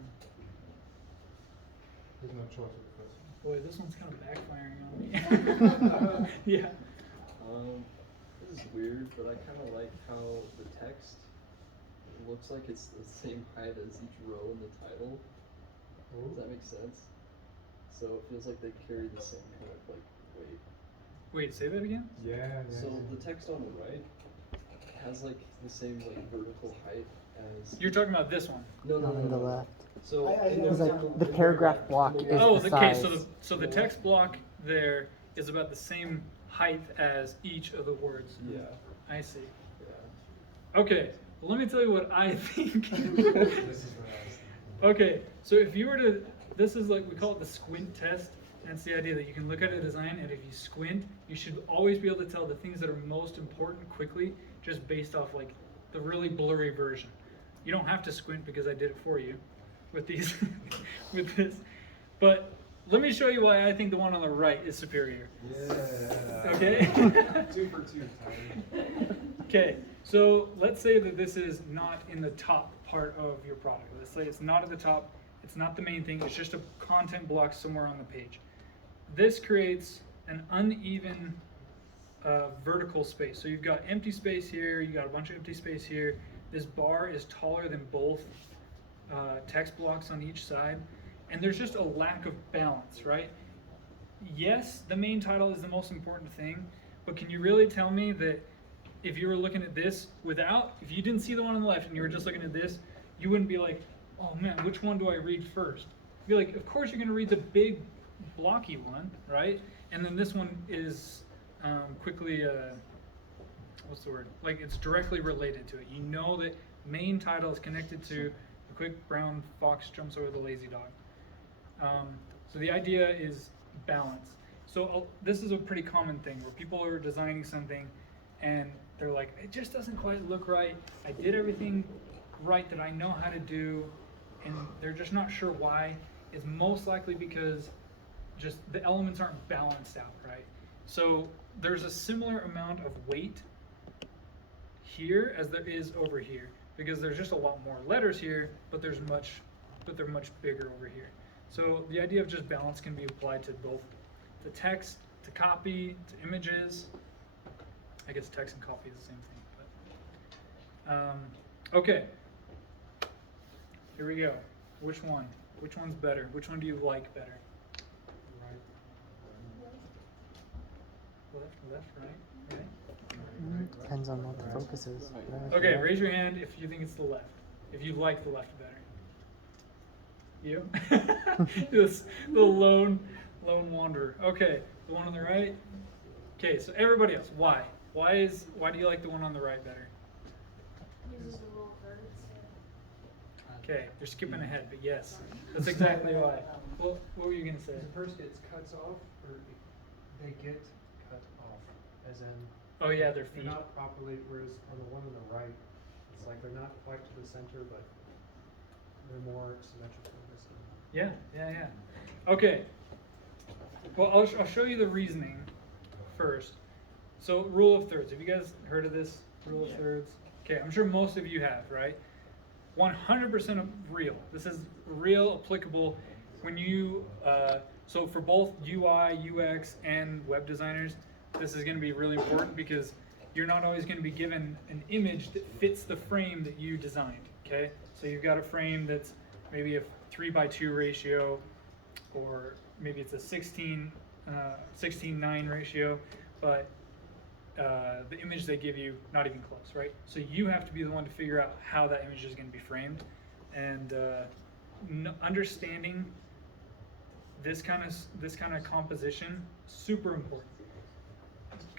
There's no choice with the first one. Boy, this one's kind of backfiring on me. Yeah. This is weird, but I kind of like how the text looks like it's the same height as each row in the title. Does that make sense? So it feels like they carry the same kind of like weight. Wait, say that again? Yeah. So the text on the right has like the same like vertical height as. You're talking about this one? No, On the left. So It's like the paragraph block is oh, the okay. size. So the text block there is about the same height as each of the words. Yeah. I see. Yeah. Okay. Well, let me tell you what I think. This is what I was thinking. Okay. So if you were to, this is like we call it the squint test. That's the idea that you can look at a design, and if you squint, you should always be able to tell the things that are most important quickly, just based off like the really blurry version. You don't have to squint because I did it for you with these, with this. But let me show you why I think the one on the right is superior. Yeah. Okay? 2 for 2, Tyler. Okay, so let's say that this is not in the top part of your product. Let's say it's not at the top, it's not the main thing, it's just a content block somewhere on the page. This creates an uneven vertical space. So you've got empty space here, you got a bunch of empty space here. This bar is taller than both text blocks on each side, and there's just a lack of balance, right? Yes, the main title is the most important thing, but can you really tell me that if you were looking at this if you didn't see the one on the left and you were just looking at this, you wouldn't be like, oh man, which one do I read first? You'd be like, of course you're gonna read the big blocky one, right? And then this one is quickly, what's the word? Like it's directly related to it. You know that main title is connected to the quick brown fox jumps over the lazy dog. So the idea is balance. So this is a pretty common thing where people are designing something and they're like, it just doesn't quite look right. I did everything right that I know how to do, and they're just not sure why. It's most likely because just the elements aren't balanced out, right? So there's a similar amount of weight here as there is over here, because there's just a lot more letters here, but they're much bigger over here. So the idea of just balance can be applied to both the text, to copy, to images. I guess text and copy is the same thing, but okay. Here we go. Which one? Which one's better? Which one do you like better? Left, right? Depends on what the focus is. Okay, raise your hand if you think it's the left. If you like the left better. You? This little lone wanderer. Okay, the one on the right. Okay, so everybody else, why? Why do you like the one on the right better? Uses the little birds. Okay, you're skipping ahead, but yes, that's exactly why. Well, what were you gonna say? The first gets cuts off, or they get cut off, as in. Oh yeah, their feet. They're not properly, whereas on the one on the right, it's like they're not quite to the center, but they're more symmetrical. Yeah. Okay. Well, I'll show you the reasoning first. So, rule of thirds. Have you guys heard of this rule of thirds? Okay, I'm sure most of you have, right? 100% real. This is real, applicable when you. So for both UI, UX, and web designers, this is going to be really important because you're not always going to be given an image that fits the frame that you designed. Okay, so you've got a frame that's maybe a 3:2 ratio, or maybe it's a 16:9 ratio, but the image they give you, not even close, right? So you have to be the one to figure out how that image is going to be framed, and understanding this kind of composition, super important.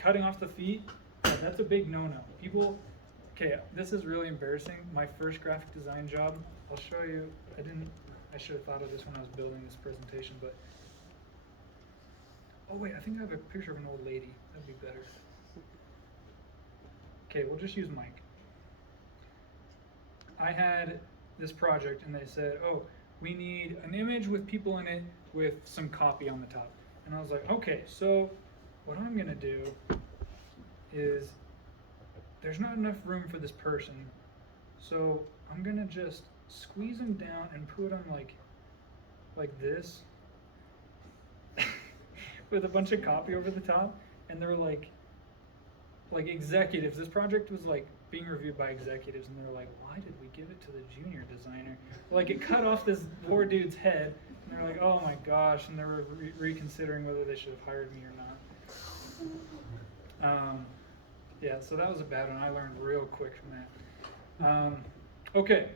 cutting off the feet, that's a big no-no. People, okay, this is really embarrassing. My first graphic design job, I'll show you. I should have thought of this when I was building this presentation, but, oh wait, I think I have a picture of an old lady. That'd be better. Okay, we'll just use Mike. I had this project and they said, oh, we need an image with people in it with some copy on the top. And I was like, okay, so what I'm gonna do is there's not enough room for this person, so I'm gonna just squeeze them down and put on like this with a bunch of copy over the top. And they were like executives. This project was like being reviewed by executives, and they were like, why did we give it to the junior designer? Like, it cut off this poor dude's head, and they're like, oh my gosh, and they were reconsidering whether they should have hired me or not. Yeah, so that was a bad one. I learned real quick from that. Okay.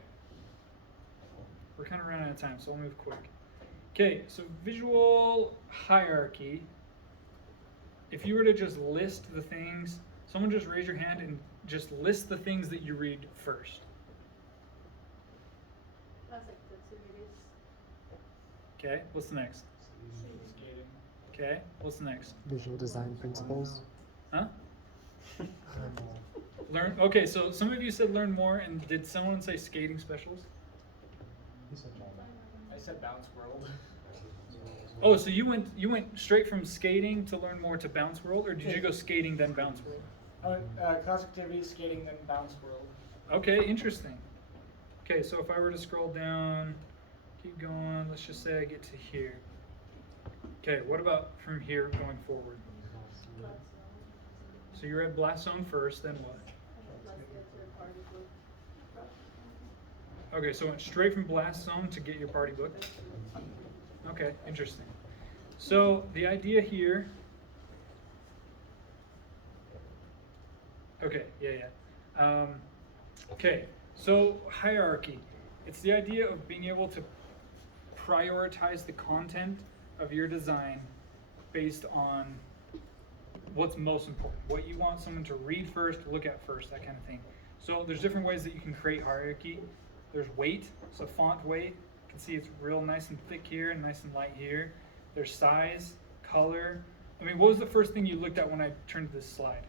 We're kind of running out of time, so I'll move quick. Okay, so visual hierarchy. If you were to just list the things, someone just raise your hand and just list the things that you read first. Okay, what's the next? Okay, what's the next? Visual design principles. Huh? Learn. Okay, so some of you said learn more, and did someone say skating specials? I said bounce world. Oh, so you went straight from skating to learn more to bounce world, or did you go skating then bounce world? Class activity, skating, then bounce world. Okay, interesting. Okay, so if I were to scroll down, keep going, let's just say I get to here. Okay, what about from here going forward? So you read Blast Zone first, then what? Okay, so it went straight from Blast Zone to get your party book. Okay, interesting. So the idea here. Okay, yeah. Okay, so hierarchy. It's the idea of being able to prioritize the content of your design based on what's most important, what you want someone to read first, look at first, that kind of thing. So there's different ways that you can create hierarchy. There's weight, so font weight. You can see it's real nice and thick here and nice and light here. There's size, color. I mean, what was the first thing you looked at when I turned this slide?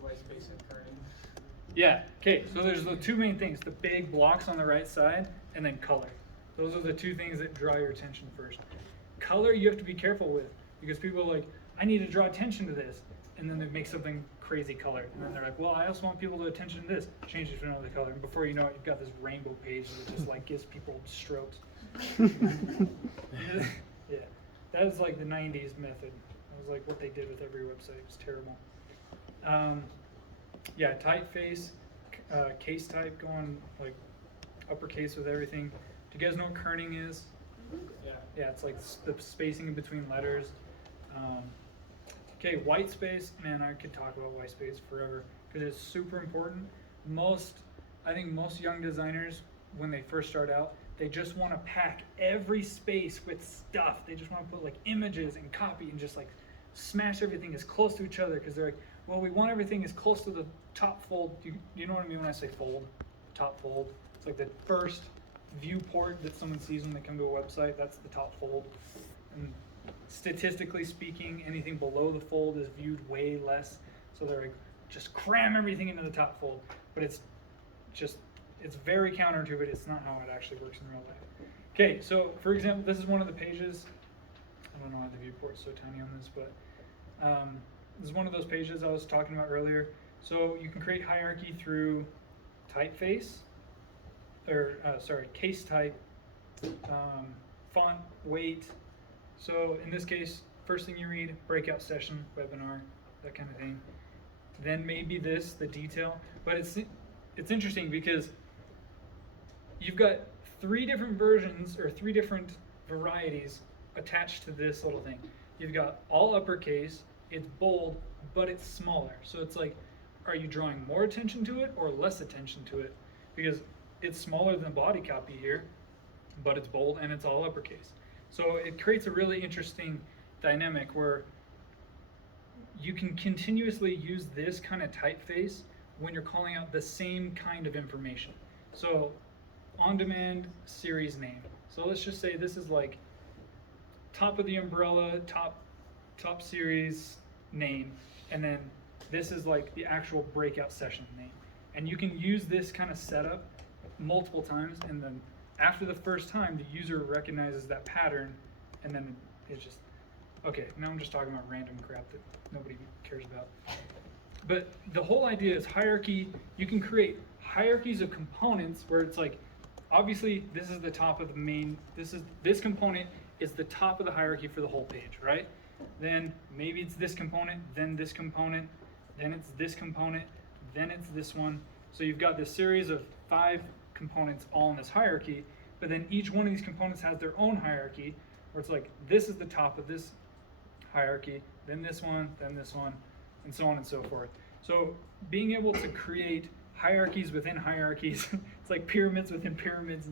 White space and kerning. Yeah, okay, so there's the two main things, the big blocks on the right side and then color. Those are the two things that draw your attention first. Color you have to be careful with, because people are like, I need to draw attention to this, and then they make something crazy color, and then they're like, well, I also want people to attention to this, change it to another color, and before you know it, you've got this rainbow page that just like gives people strokes. Yeah, that was like the 90s method. That was like what they did with every website. It was terrible. Yeah, typeface, case type, going like uppercase with everything. Do you guys know what kerning is? Yeah. Yeah, it's like the spacing in between letters. Okay, white space, man, I could talk about white space forever because it's super important. I think most young designers, when they first start out, they just want to pack every space with stuff. They just want to put like images and copy and just like smash everything as close to each other because they're like, well, we want everything as close to the top fold. Do you know what I mean when I say fold? Top fold. It's like the first viewport that someone sees when they come to a website. That's the top fold. And statistically speaking, anything below the fold is viewed way less. So they're like, just cram everything into the top fold. But it's very counter to it. It's not how it actually works in real life. Okay, so for example, this is one of the pages. I don't know why the viewport's so tiny on this, but this is one of those pages I was talking about earlier. So you can create hierarchy through typeface, or case type, font weight. So in this case, first thing you read, breakout session, webinar, that kind of thing. Then maybe this, the detail. But it's interesting because you've got 3 different versions or 3 different varieties attached to this little thing. You've got all uppercase, it's bold, but it's smaller. So it's like, are you drawing more attention to it or less attention to it? Because it's smaller than the body copy here, but it's bold and it's all uppercase. So it creates a really interesting dynamic where you can continuously use this kind of typeface when you're calling out the same kind of information. So on-demand series name. So let's just say this is like top of the umbrella, top series name, and then this is like the actual breakout session name. And you can use this kind of setup multiple times, and then after the first time, the user recognizes that pattern, and then it's just, okay, now I'm just talking about random crap that nobody cares about. But the whole idea is hierarchy. You can create hierarchies of components where it's like, obviously this is the top of the main, this component is the top of the hierarchy for the whole page, right? Then maybe it's this component, then this component, then it's this component, then it's this one. So you've got this series of 5 components all in this hierarchy, but then each one of these components has their own hierarchy, where it's like, this is the top of this hierarchy, then this one, and so on and so forth. So being able to create hierarchies within hierarchies, it's like pyramids within pyramids.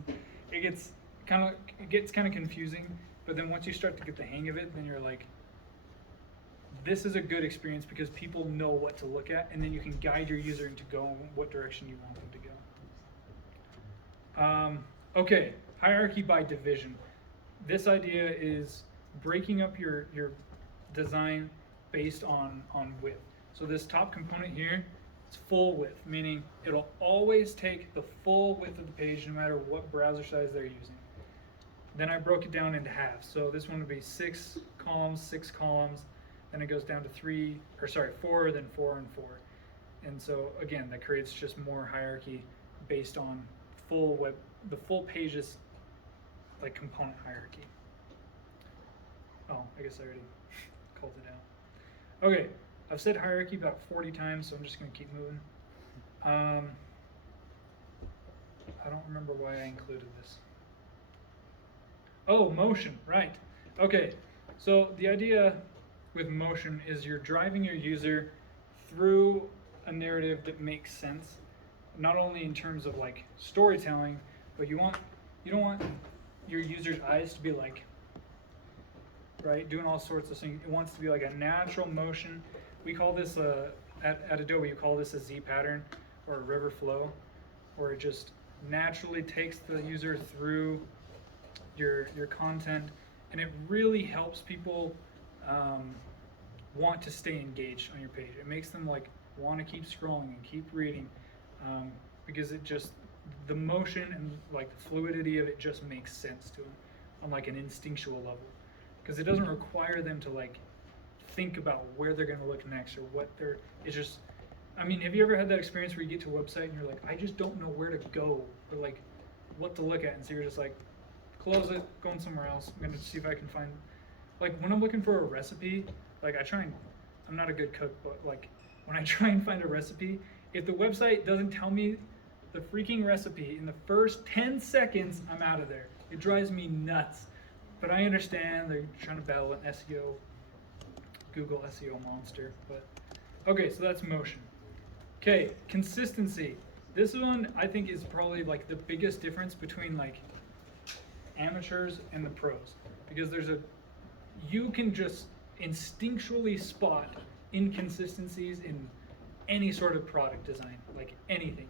It gets kind of confusing, but then once you start to get the hang of it, then you're like, this is a good experience because people know what to look at, and then you can guide your user into go in what direction you want them to go. Okay, hierarchy by division. This idea is breaking up your design based on width. So this top component here, it's full width, meaning it'll always take the full width of the page no matter what browser size they're using. Then I broke it down into halves. So this one would be 6 columns, then it goes down to 4, then 4 and 4. And so again, that creates just more hierarchy based on the full page's like component hierarchy. Oh, I guess I already called it out. Okay, I've said hierarchy about 40 times, so I'm just going to keep moving. I don't remember why I included this. Oh, motion, right. Okay, so the idea with motion is you're driving your user through a narrative that makes sense, not only in terms of like storytelling, but you don't want your user's eyes to be like, right, doing all sorts of things. It wants to be like a natural motion. We call this at Adobe, you call this a Z pattern or a river flow, where it just naturally takes the user through your content, and it really helps people want to stay engaged on your page. It makes them like want to keep scrolling and keep reading, because it just, the motion and like the fluidity of it just makes sense to them on like an instinctual level, because it doesn't require them to like think about where they're going to look next or what they're, it's just, I mean, have you ever had that experience where you get to a website and you're like, I just don't know where to go or like what to look at, and so you're just like, close it, going somewhere else. I'm going to see if I can find, like when I'm looking for a recipe, like I'm not a good cook, but like when I try and find a recipe, if the website doesn't tell me the freaking recipe in the first 10 seconds, I'm out of there. It drives me nuts. But I understand they're trying to battle an SEO, Google SEO monster. But okay, so that's motion. Okay, consistency. This one I think is probably like the biggest difference between like amateurs and the pros, because you can just instinctually spot inconsistencies in any sort of product design, like anything.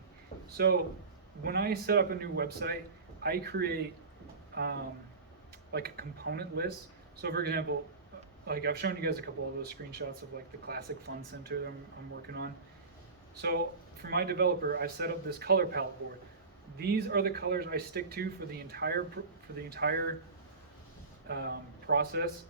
So when I set up a new website, I create like a component list. So for example, like I've shown you guys a couple of those screenshots of like the classic fun center that I'm working on. So for my developer, I set up this color palette board. These are the colors I stick to for the entire process,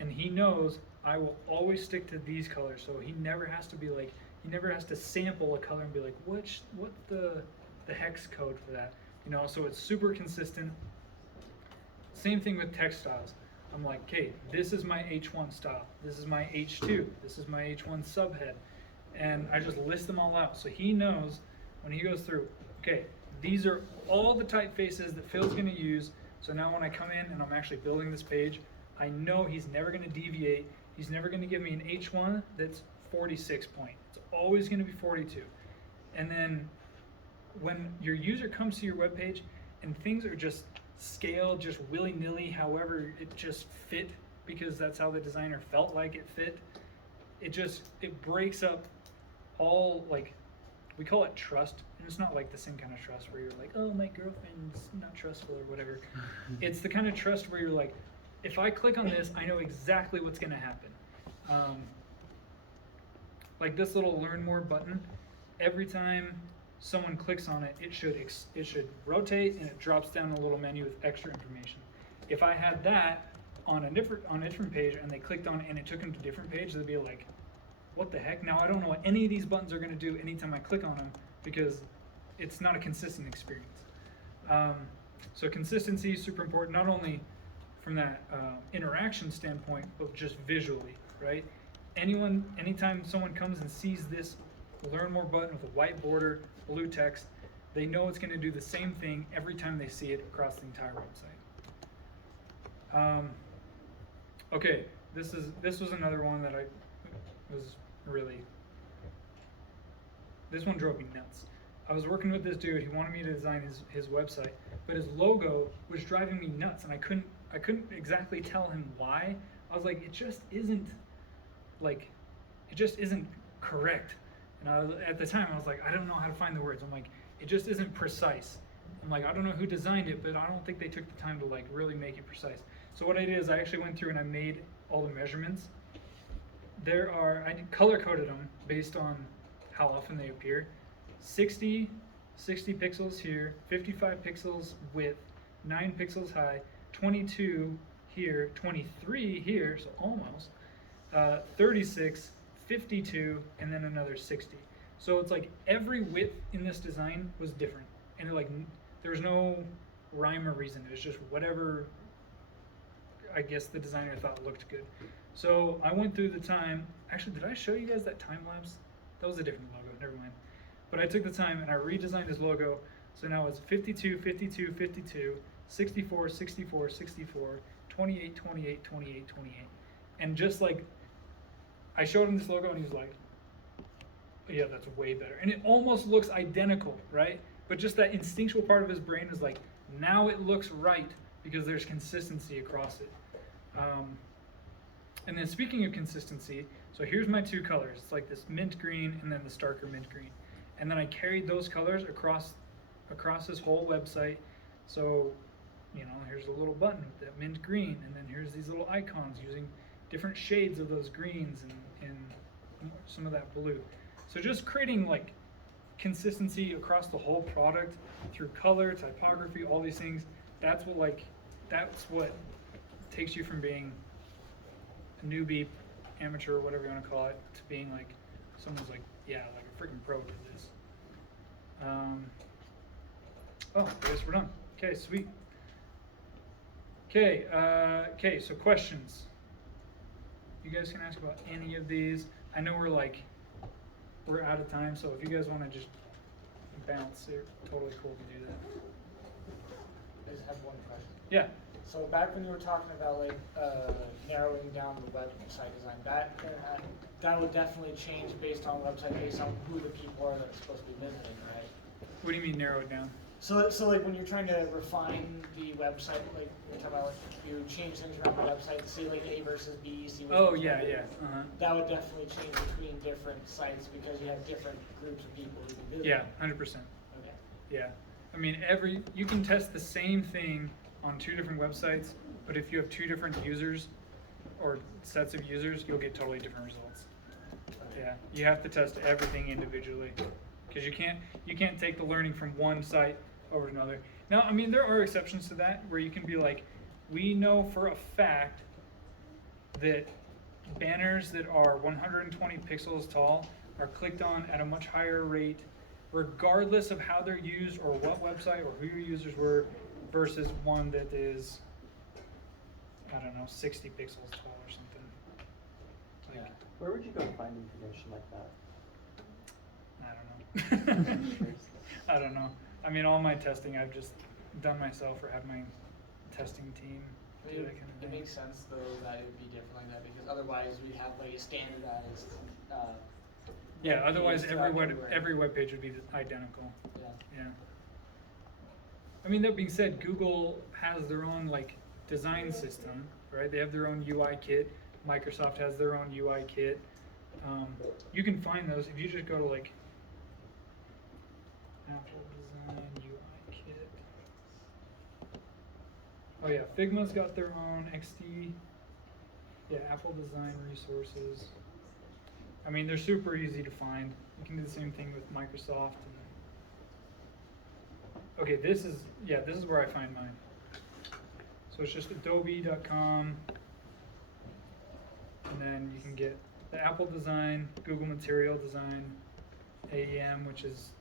and he knows I will always stick to these colors. So he never has to be like, he never has to sample a color and be like, what's the hex code for that? You know, so it's super consistent. Same thing with text styles. I'm like, okay, this is my H1 style. This is my H2. This is my H1 subhead. And I just list them all out. So he knows when he goes through, okay, these are all the typefaces that Phil's going to use. So now when I come in and I'm actually building this page, I know he's never going to deviate. He's never going to give me an H1 that's 46 point. It's always going to be 42. And then when your user comes to your web page and things are just scaled just willy-nilly, however it just fit, because that's how the designer felt like it fit, it breaks up all, like, we call it trust, and it's not like the same kind of trust where you're like, oh, my girlfriend's not trustful or whatever. It's the kind of trust where you're like, if I click on this, I know exactly what's going to happen. Like this little learn more button, every time someone clicks on it, it should rotate and it drops down a little menu with extra information. If I had that on a different page and they clicked on it and it took them to a different page, they'd be like, what the heck? Now I don't know what any of these buttons are going to do anytime I click on them because it's not a consistent experience. So consistency is super important, not only from that interaction standpoint, but just visually, right? Anytime someone comes and sees this learn more button with a white border, blue text, they know it's going to do the same thing every time they see it across the entire website. Okay, this was another one that I was really, this one drove me nuts. I was working with this dude, he wanted me to design his website, but his logo was driving me nuts and I couldn't exactly tell him why. I was like, it just isn't correct. And at the time I was like, I don't know how to find the words. I'm like, it just isn't precise. I'm like, I don't know who designed it, but I don't think they took the time to like really make it precise. So what I did is I actually went through and I made all the measurements. I color coded them based on how often they appear. 60 pixels here, 55 pixels width, 9 pixels high, 22 here, 23 here, so almost, 36, 52, and then another 60. So it's like every width in this design was different, and there's no rhyme or reason. It was just whatever I guess the designer thought looked good. So I went through the time. Actually, did I show you guys that time lapse? That was a different logo. Never mind. But I took the time and I redesigned his logo. So now it's 52, 52, 52, 64, 64, 64, 28, 28, 28, 28. And just like, I showed him this logo and he was like, yeah, that's way better. And it almost looks identical, right? But just that instinctual part of his brain is like, now it looks right because there's consistency across it. And then speaking of consistency, so here's my two colors. It's like this mint green and then the starker mint green. And then I carried those colors across this whole website. So, here's a little button with that mint green, and then here's these little icons using different shades of those greens and some of that blue. So just creating like consistency across the whole product through color, typography, all these things. That's what takes you from being a newbie, amateur, or whatever you want to call it, to being like someone's like, yeah, like a freaking pro did this. Oh, I guess we're done. Okay, sweet. Okay, so questions. You guys can ask about any of these. I know we're out of time, so if you guys want to just bounce, it's totally cool to do that. I just have one question. Yeah. So back when you were talking about narrowing down the website design, that would definitely change based on website, based on who the people are that's supposed to be visiting, right? What do you mean narrow it down? So like when you're trying to refine the website, like you're talking about you change things around the website to see like A versus B, C. Oh yeah. That would definitely change between different sites because you have different groups of people who can visit. Yeah, 100%. Okay. Yeah, I mean you can test the same thing on two different websites, but if you have two different users or sets of users, you'll get totally different results. Yeah, you have to test everything individually because you can't take the learning from one site over to another. Now, I mean, there are exceptions to that where you can be like, we know for a fact that banners that are 120 pixels tall are clicked on at a much higher rate regardless of how they're used or what website or who your users were versus one that is, I don't know, 60 pixels tall or something. Yeah. Where would you go to find information like that? I don't know. I don't know. I mean, all my testing I've just done myself or had my testing team do that kind of thing. It makes sense though that it would be different like that because otherwise we'd have like a standardized. Yeah. Otherwise, every web page would be identical. Yeah. I mean, that being said, Google has their own design system, right? They have their own UI kit. Microsoft has their own UI kit. You can find those if you just go to like Apple Design UI Kit. Oh yeah, Figma's got their own XD. Yeah, Apple Design Resources. I mean, they're super easy to find. You can do the same thing with Microsoft. Okay, this is where I find mine. So it's just adobe.com, and then you can get the Apple Design, Google Material Design, AEM, which is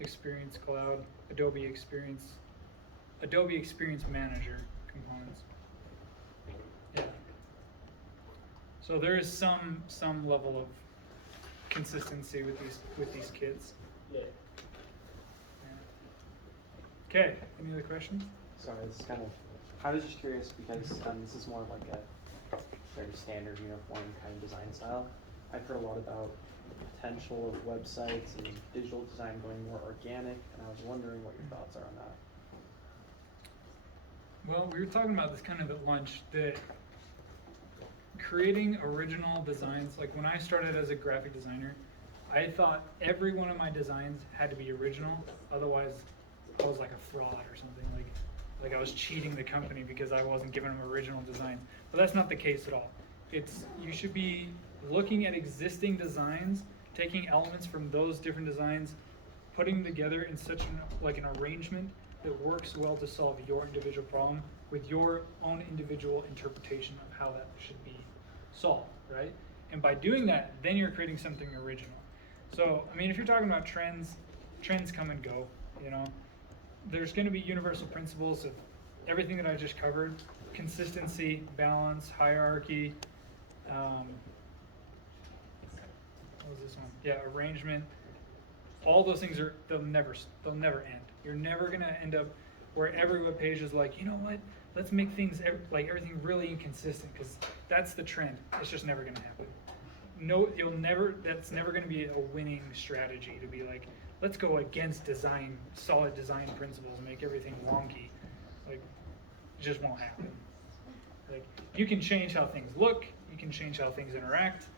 Experience Cloud, Adobe Experience Manager components. Yeah. So there is some level of consistency with these kits. Yeah. Okay. Any other questions? Sorry, this is kind of. I was just curious because this is more of like a very standard uniform kind of design style. I've heard a lot about the potential of websites and digital design going more organic, and I was wondering what your thoughts are on that. Well, we were talking about this kind of at lunch, that creating original designs, like when I started as a graphic designer, I thought every one of my designs had to be original, otherwise I was like a fraud or something, like I was cheating the company because I wasn't giving them original designs. But that's not the case at all. You should be looking at existing designs, taking elements from those different designs, putting them together in such an arrangement that works well to solve your individual problem with your own individual interpretation of how that should be solved, right? And by doing that, then you're creating something original. So, I mean, if you're talking about trends come and go, you know. There's going to be universal principles of everything that I just covered: consistency, balance, hierarchy. What was this one? Yeah, arrangement. All those things they'll never end. You're never going to end up where every web page is like, you know what? Let's make things everything really inconsistent, because that's the trend. It's just never going to happen. No, that's never going to be a winning strategy to be like, let's go against solid design principles and make everything wonky. Like, it just won't happen. Like, you can change how things look, you can change how things interact,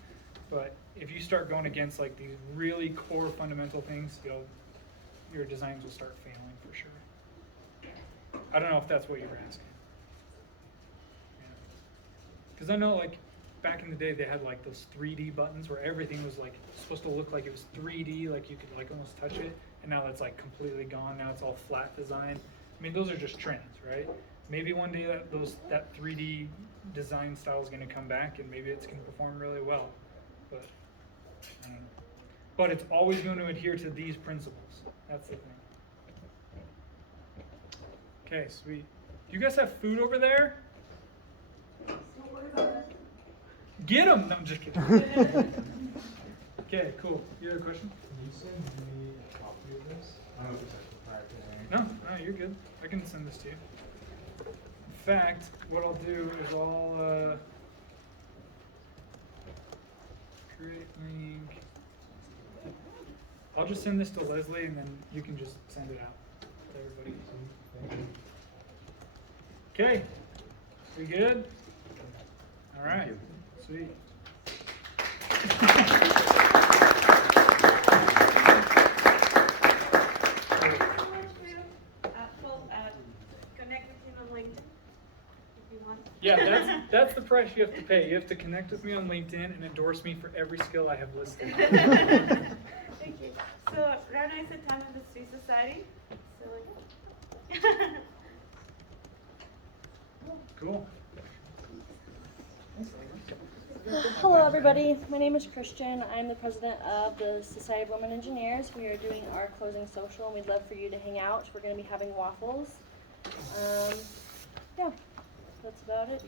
but if you start going against like these really core fundamental things, your designs will start failing for sure. I don't know if that's what you were asking. Because I know, like, back in the day they had like those 3D buttons where everything was like supposed to look like it was 3D, like you could like almost touch it, and now that's like completely gone. Now it's all flat design. I mean, those are just trends, right? Maybe one day that 3D design style is going to come back, and maybe it's going to perform really well, but I don't know. But it's always going to adhere to these principles. That's the thing. Okay, sweet. Do you guys have food over there? Get them! No, I'm just kidding. Okay, cool. You have a question? Can you send me a copy of this? I don't know if it's like proprietary. No, you're good. I can send this to you. In fact, what I'll do is I'll create link. I'll just send this to Leslie, and then you can just send it out to everybody. Okay. We good? All right. Sweet. Connect with him on LinkedIn if you want. Yeah, that's the price you have to pay. You have to connect with me on LinkedIn and endorse me for every skill I have listed. Thank you. So right now is the time of the Sweet Society. So Cool. Hello everybody, my name is Christian. I'm the president of the Society of Women Engineers. We are doing our closing social and we'd love for you to hang out. We're going to be having waffles. Yeah, that's about it.